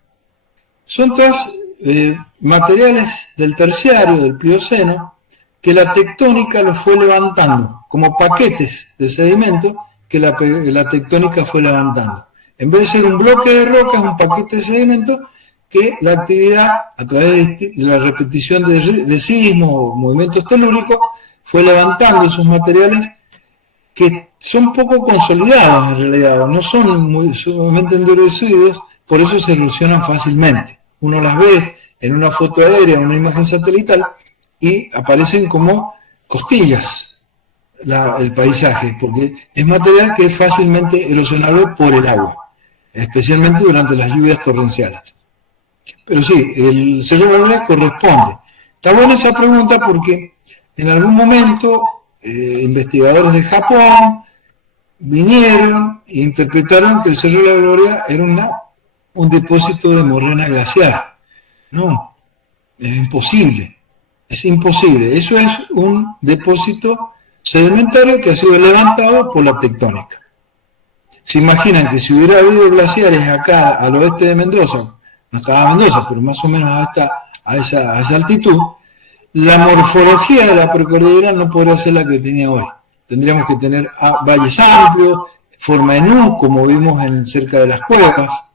Son todas materiales del terciario, del Plioceno, que la tectónica los fue levantando, como paquetes de sedimento que la tectónica fue levantando. En vez de ser un bloque de rocas, un paquete de sedimento, que la actividad, a través de la repetición de sismos o movimientos telúricos, fue levantando esos materiales que son poco consolidados en realidad, no son muy sumamente endurecidos, por eso se erosionan fácilmente. Uno las ve en una foto aérea, en una imagen satelital, y aparecen como costillas el paisaje, porque es material que es fácilmente erosionable por el agua, especialmente durante las lluvias torrenciales. Pero sí, el Cerro de la Gloria corresponde. Está buena esa pregunta porque en algún momento investigadores de Japón vinieron e interpretaron que el Cerro de la Gloria era un depósito de morrena glaciar. No, es imposible. Eso es un depósito sedimentario que ha sido levantado por la tectónica. Se imaginan que si hubiera habido glaciares acá al oeste de Mendoza, no estaba Mendoza, pero más o menos a esa altitud, la morfología de la precordillera no podría ser la que tenía hoy. Tendríamos que tener valles amplios, forma de nu, como vimos cerca de las cuevas.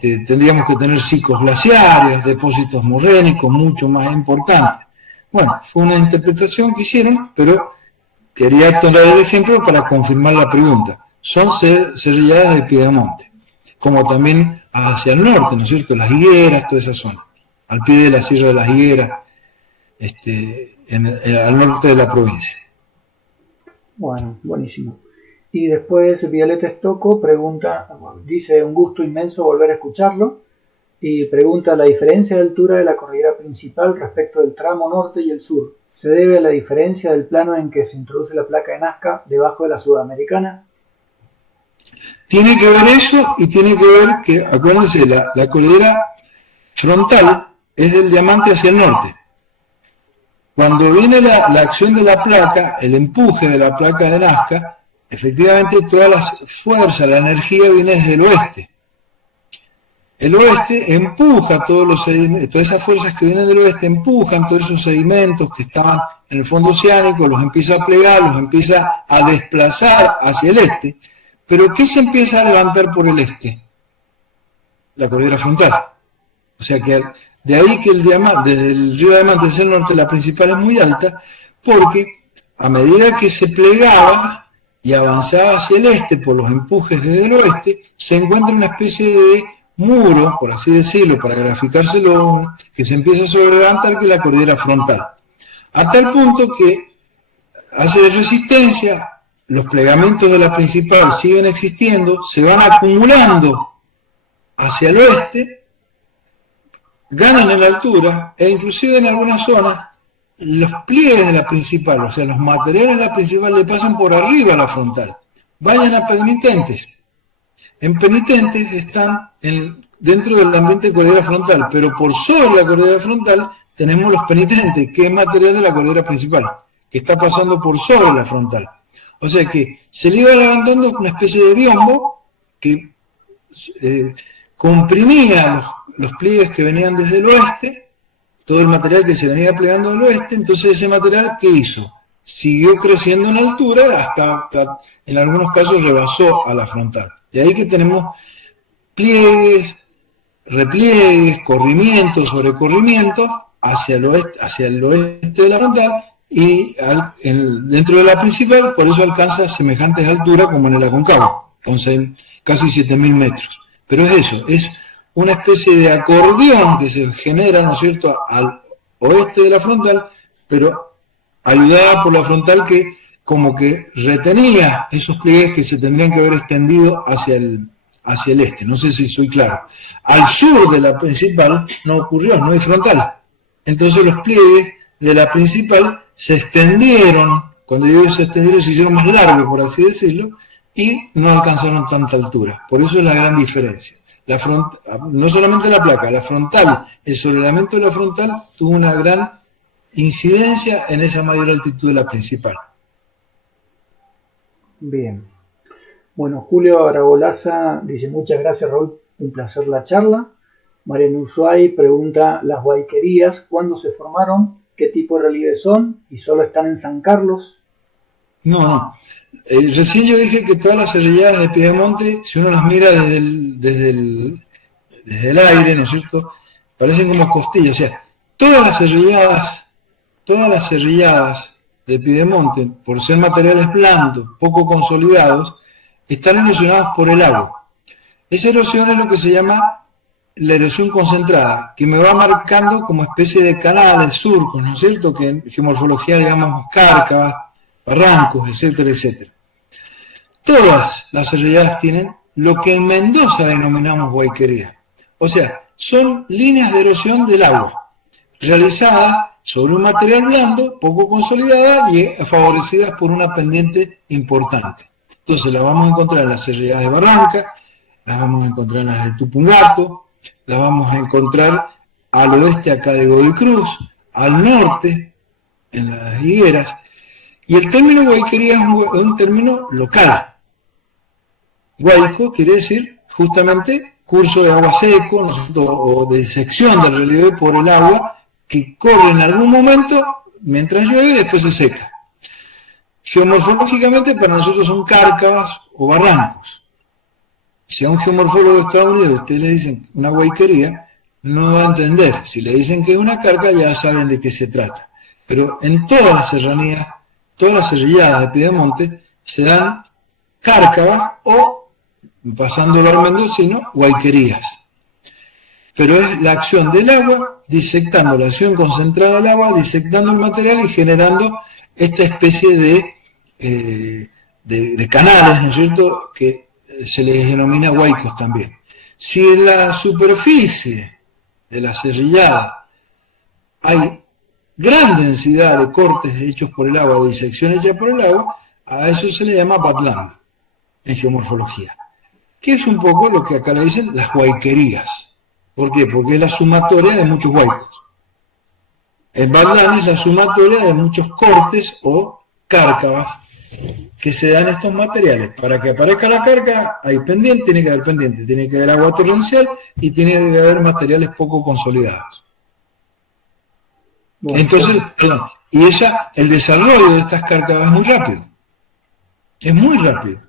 Tendríamos que tener ciclos glaciares, depósitos morrénicos mucho más importantes. Bueno, fue una interpretación que hicieron, pero quería tomar el ejemplo para confirmar la pregunta. Son serrilladas de Piedemonte, como también hacia el norte, ¿no es cierto? Las Higueras, toda esa zona, al pie de la Sierra de las Higueras, al norte de la provincia. Bueno, buenísimo. Y después Violeta Estocco pregunta, dice: un gusto inmenso volver a escucharlo, y pregunta: la diferencia de altura de la cordillera principal respecto del tramo norte y el sur, ¿se debe a la diferencia del plano en que se introduce la placa de Nazca debajo de la sudamericana? Tiene que ver eso, y tiene que ver que, acuérdense, la cordillera frontal es del Diamante hacia el norte. Cuando viene la acción de la placa, el empuje de la placa de Nazca, efectivamente todas las fuerzas, la energía viene desde el oeste. El oeste empuja todos los sedimentos, todas esas fuerzas que vienen del oeste empujan todos esos sedimentos que estaban en el fondo oceánico, los empieza a plegar, los empieza a desplazar hacia el este. Pero ¿qué se empieza a levantar por el este? La cordillera frontal. O sea que de ahí que desde el río Diamante hacia el norte, la principal es muy alta, porque a medida que se plegaba, y avanzada hacia el este por los empujes desde el oeste, se encuentra una especie de muro, por así decirlo, para graficárselo, que se empieza a sobrelevantar, que es la cordillera frontal. A tal punto que hace resistencia, los plegamientos de la principal siguen existiendo, se van acumulando hacia el oeste, ganan en altura e inclusive en algunas zonas los pliegues de la principal, o sea, los materiales de la principal le pasan por arriba a la frontal. Vayan a penitentes. En penitentes están dentro del ambiente de cordillera frontal, pero por sobre la cordillera frontal tenemos los penitentes, que es material de la cordillera principal, que está pasando por sobre la frontal. O sea que se le iba levantando una especie de biombo que comprimía los pliegues que venían desde el oeste, todo el material que se venía plegando del oeste. Entonces ese material, ¿qué hizo? Siguió creciendo en altura hasta en algunos casos rebasó a la frontal. De ahí que tenemos pliegues, repliegues, corrimientos, sobrecorrimientos hacia el oeste de la frontal y dentro de la principal, por eso alcanza semejantes alturas como en el Aconcagua, entonces casi 7.000 metros. Pero es eso, es una especie de acordeón que se genera, ¿no es cierto?, al oeste de la frontal, pero ayudada por la frontal que como que retenía esos pliegues que se tendrían que haber extendido hacia el este. No sé si soy claro. Al sur de la principal no ocurrió, no hay frontal. Entonces los pliegues de la principal se extendieron, cuando digo se extendieron, se hicieron más largos, por así decirlo, y no alcanzaron tanta altura. Por eso es la gran diferencia. No solamente la placa, la frontal, el sobrelamiento de la frontal tuvo una gran incidencia en esa mayor altitud de la principal. Bien. Bueno, Julio Aragolaza dice: muchas gracias, Raúl, un placer la charla. Mariano Ushuay pregunta: las huayquerías, ¿cuándo se formaron? ¿Qué tipo de relieves son? ¿Y solo están en San Carlos? No. Recién yo dije que todas las serrilladas de Piedemonte, si uno las mira desde el aire, ¿no es cierto?, parecen como costillas. O sea, todas las serrilladas de Piedemonte, por ser materiales blandos, poco consolidados, están erosionadas por el agua. Esa erosión es lo que se llama la erosión concentrada, que me va marcando como especie de canales, surcos, ¿no es cierto?, que en geomorfología le llamamos cárcavas, barrancos, etcétera, etcétera. Todas las serrilladas tienen lo que en Mendoza denominamos huayquería. O sea, son líneas de erosión del agua, realizadas sobre un material blando, poco consolidada y favorecidas por una pendiente importante. Entonces las vamos a encontrar en las serrilladas de Barranca, las vamos a encontrar en las de Tupungato, las vamos a encontrar al oeste acá de Godoy Cruz, al norte, en las higueras. Y el término huayquería es un término local. Huayco quiere decir justamente curso de agua seco, ¿no es cierto?, o de sección del relieve por el agua que corre en algún momento mientras llueve y después se seca. Geomorfológicamente para nosotros son cárcavas o barrancos. Si a un geomorfólogo de Estados Unidos ustedes le dicen una huayquería, no va a entender. Si le dicen que es una carca, ya saben de qué se trata. Pero en todas las serranías, todas las serrilladas de Piedemonte se dan cárcavas o, pasándolo al mendocino, huayquerías. Pero es la acción del agua, disectando la acción concentrada del agua, disectando el material y generando esta especie de canales, ¿no es cierto?, que se les denomina huaicos también. Si en la superficie de la serrillada hay gran densidad de cortes hechos por el agua, o disección hecha por el agua, a eso se le llama badlán en geomorfología, que es un poco lo que acá le dicen las huayquerías. ¿Por qué? Porque es la sumatoria de muchos huaicos. El badlán es la sumatoria de muchos cortes o cárcavas que se dan estos materiales. Para que aparezca la cárcava hay pendiente, tiene que haber pendiente, tiene que haber agua torrencial y tiene que haber materiales poco consolidados. Entonces, el desarrollo de estas cárcavas es muy rápido. Es muy rápido.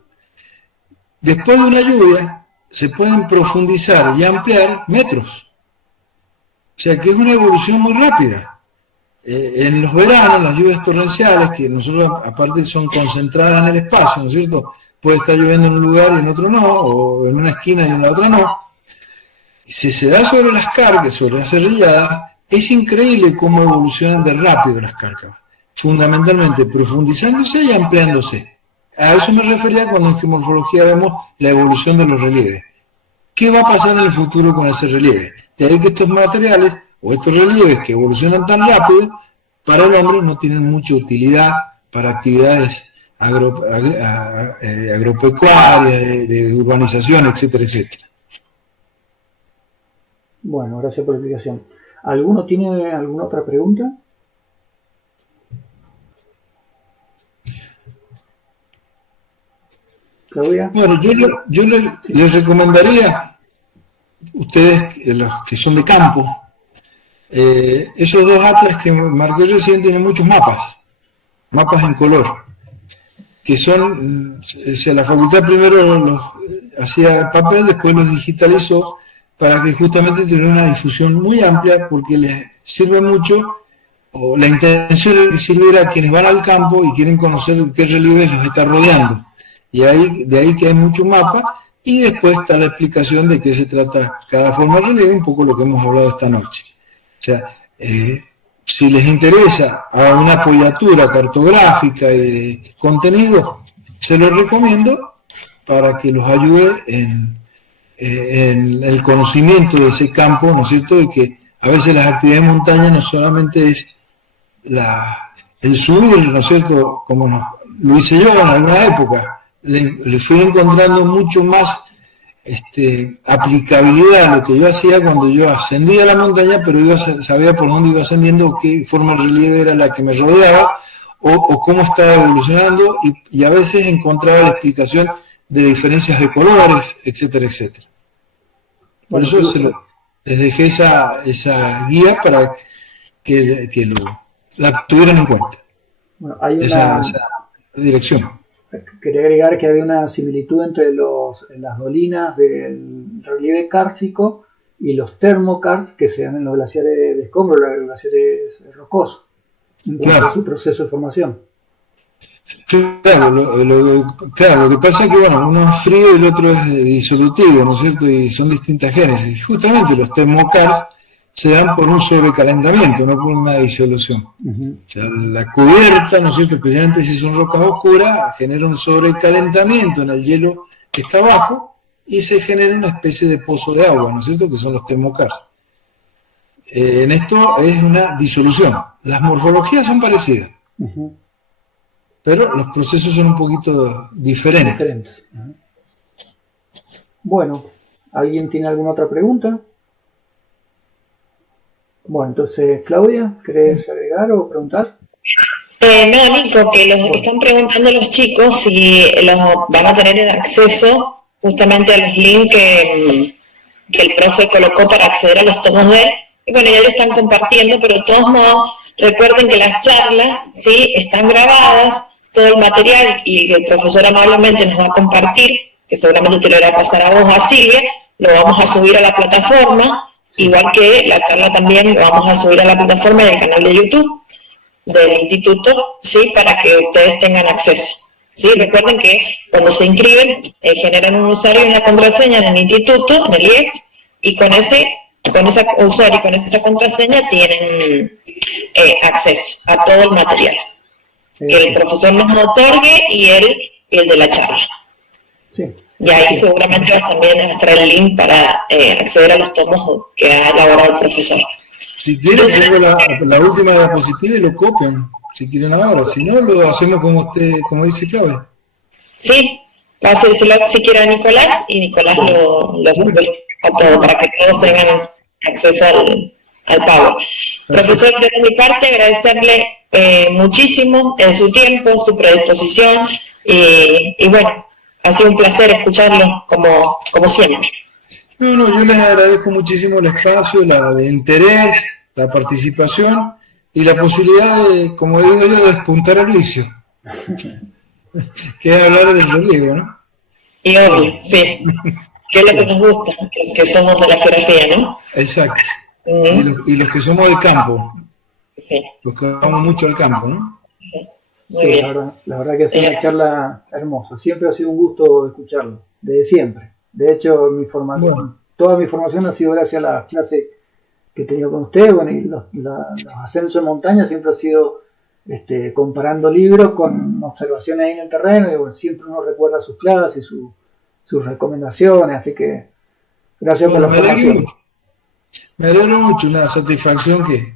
Después de una lluvia se pueden profundizar y ampliar metros. O sea que es una evolución muy rápida. En los veranos, las lluvias torrenciales, que nosotros aparte son concentradas en el espacio, ¿no es cierto? Puede estar lloviendo en un lugar y en otro no, o en una esquina y en la otra no. Si se da sobre las cárcavas, sobre las serrilladas, es increíble cómo evolucionan de rápido las cárcavas, fundamentalmente profundizándose y ampliándose. A eso me refería cuando en geomorfología vemos la evolución de los relieves. ¿Qué va a pasar en el futuro con ese relieve? De ahí que estos materiales o estos relieves que evolucionan tan rápido, para el hombre no tienen mucha utilidad para actividades agropecuarias, de urbanización, etcétera, etcétera. Bueno, gracias por la explicación. ¿Alguno tiene alguna otra pregunta? Claudia. Bueno, yo les recomendaría, ustedes, los que son de campo, esos dos atlas que marqué recién tienen muchos mapas en color, que son, o sea, la facultad primero los hacía papel, después los digitalizó para que justamente tuviera una difusión muy amplia, porque les sirve mucho, o la intención es que sirviera a quienes van al campo y quieren conocer qué relieves los está rodeando. Y de ahí que hay muchos mapas, y después está la explicación de qué se trata cada forma de relieve, un poco lo que hemos hablado esta noche. O sea, si les interesa a una apoyatura cartográfica y de contenido, se los recomiendo para que los ayude en el conocimiento de ese campo, ¿no es cierto? Y que a veces las actividades de montaña no solamente es el subir, ¿no es cierto? Como lo hice yo en alguna época. Le fui encontrando mucho más aplicabilidad a lo que yo hacía cuando yo ascendía a la montaña, pero yo sabía por dónde iba ascendiendo, qué forma de relieve era la que me rodeaba, o cómo estaba evolucionando, y a veces encontraba la explicación de diferencias de colores, etcétera, etcétera. Por eso les dejé esa guía para que la tuvieran en cuenta. Bueno, hay esa dirección. Quería agregar que había una similitud entre las dolinas del relieve kárstico y los termokars que se dan en los glaciares de escombro, los glaciares rocosos, en cuanto a su proceso de formación. Claro, lo que pasa es que uno es frío y el otro es disolutivo, ¿no es cierto? Y son distintas génesis. Justamente los termokars se dan por un sobrecalentamiento, no por una disolución. O sea, la cubierta, ¿no es cierto?, especialmente si son rocas oscuras, genera un sobrecalentamiento en el hielo que está abajo y se genera una especie de pozo de agua, ¿no es cierto?, que son los termokars. En esto es una disolución. Las morfologías son parecidas, pero los procesos son un poquito diferentes. Bueno, ¿alguien tiene alguna otra pregunta? Bueno, entonces, Claudia, ¿querés agregar o preguntar? No, Nico, que los que están preguntando los chicos si los van a tener acceso justamente a los links que el profe colocó para acceder a los tomos de él. Y bueno, ya lo están compartiendo, pero de todos modos, recuerden que las charlas, ¿sí?, están grabadas, todo el material, y el profesor amablemente nos va a compartir, que seguramente te lo irá a pasar a vos, a Silvia, lo vamos a subir a la plataforma. Igual que la charla también lo vamos a subir a la plataforma del canal de YouTube del instituto, ¿sí?, para que ustedes tengan acceso. ¿Sí? Recuerden que cuando se inscriben, generan un usuario y una contraseña en el instituto, en el IEF, y con ese usuario y con esa contraseña tienen acceso a todo el material que el profesor nos otorgue y el de la charla. Sí. Y ahí seguramente también va a estar el link para acceder a los tomos que ha elaborado el profesor. Si quieren, tengo la última diapositiva y lo copian, si quieren ahora. Si no, lo hacemos como dice Claudia. Sí, pásenselo si quiere a Nicolás, y Nicolás lo sube a todo, para que todos tengan acceso al pago. Profesor, de mi parte, agradecerle muchísimo su tiempo, su predisposición, y bueno, ha sido un placer escucharlo como siempre. No, yo les agradezco muchísimo el espacio, el interés, la participación y la posibilidad de, como digo yo, de despuntar al vicio, que es hablar del relieve, ¿no? Y obvio, sí, que es lo que nos gusta, los que somos de la geografía, ¿no? Exacto, y los que somos de campo. Sí. Porque vamos mucho al campo, ¿no? Muy Sí, bien. la verdad que ha sido una charla hermosa. Siempre ha sido un gusto escucharlo, desde siempre. De hecho, Bueno. toda mi formación ha sido gracias a las clases que he tenido con usted. Bueno, y los ascensos en montaña siempre ha sido comparando libros con observaciones ahí en el terreno. Y bueno, siempre uno recuerda sus clases, sus recomendaciones. Así que gracias por la formación. Me alegro mucho, una satisfacción que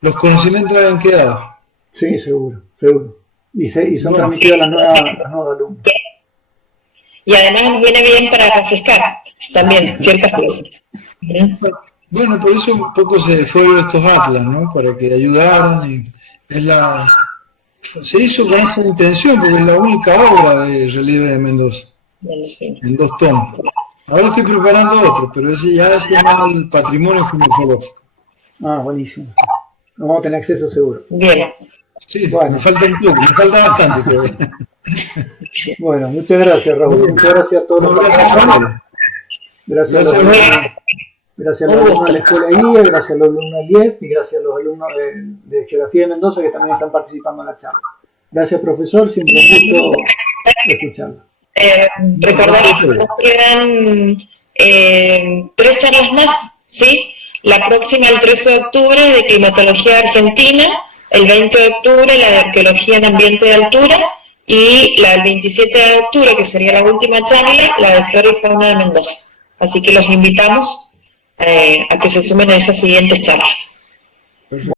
los conocimientos hayan quedado. Sí, seguro, seguro. Y son Bueno, transmitidos a las nuevas alumnas. Y además nos viene bien para refrescar también ciertas cosas. Bueno, por eso un poco se fueron estos atlas, ¿no? Para que ayudaran. Y se hizo con esa intención, porque es la única obra de relieve de Mendoza, en 2 tomos. Ahora estoy preparando otro, pero ese ya se llama el patrimonio genealógico. Ah, buenísimo. No vamos a tener acceso seguro. Bien. Sí, Bueno. me falta un poco, me falta bastante todavía. Bueno, muchas gracias, Raúl. Muchas gracias a todos los participantes. Gracias a los alumnos de la Escuela IE, gracias a los alumnos del IEF y gracias a los alumnos de Geografía de Mendoza que también están participando en la charla. Gracias, profesor. Siempre un gusto escucharlo. Recordar que nos quedan 3 charlas más, ¿sí? La próxima, el 13 de octubre, de Climatología Argentina, el 20 de octubre, la de Arqueología en Ambiente de Altura, y la del 27 de octubre, que sería la última charla, la de Flora y Fauna de Mendoza. Así que los invitamos a que se sumen a esas siguientes charlas. Perfecto.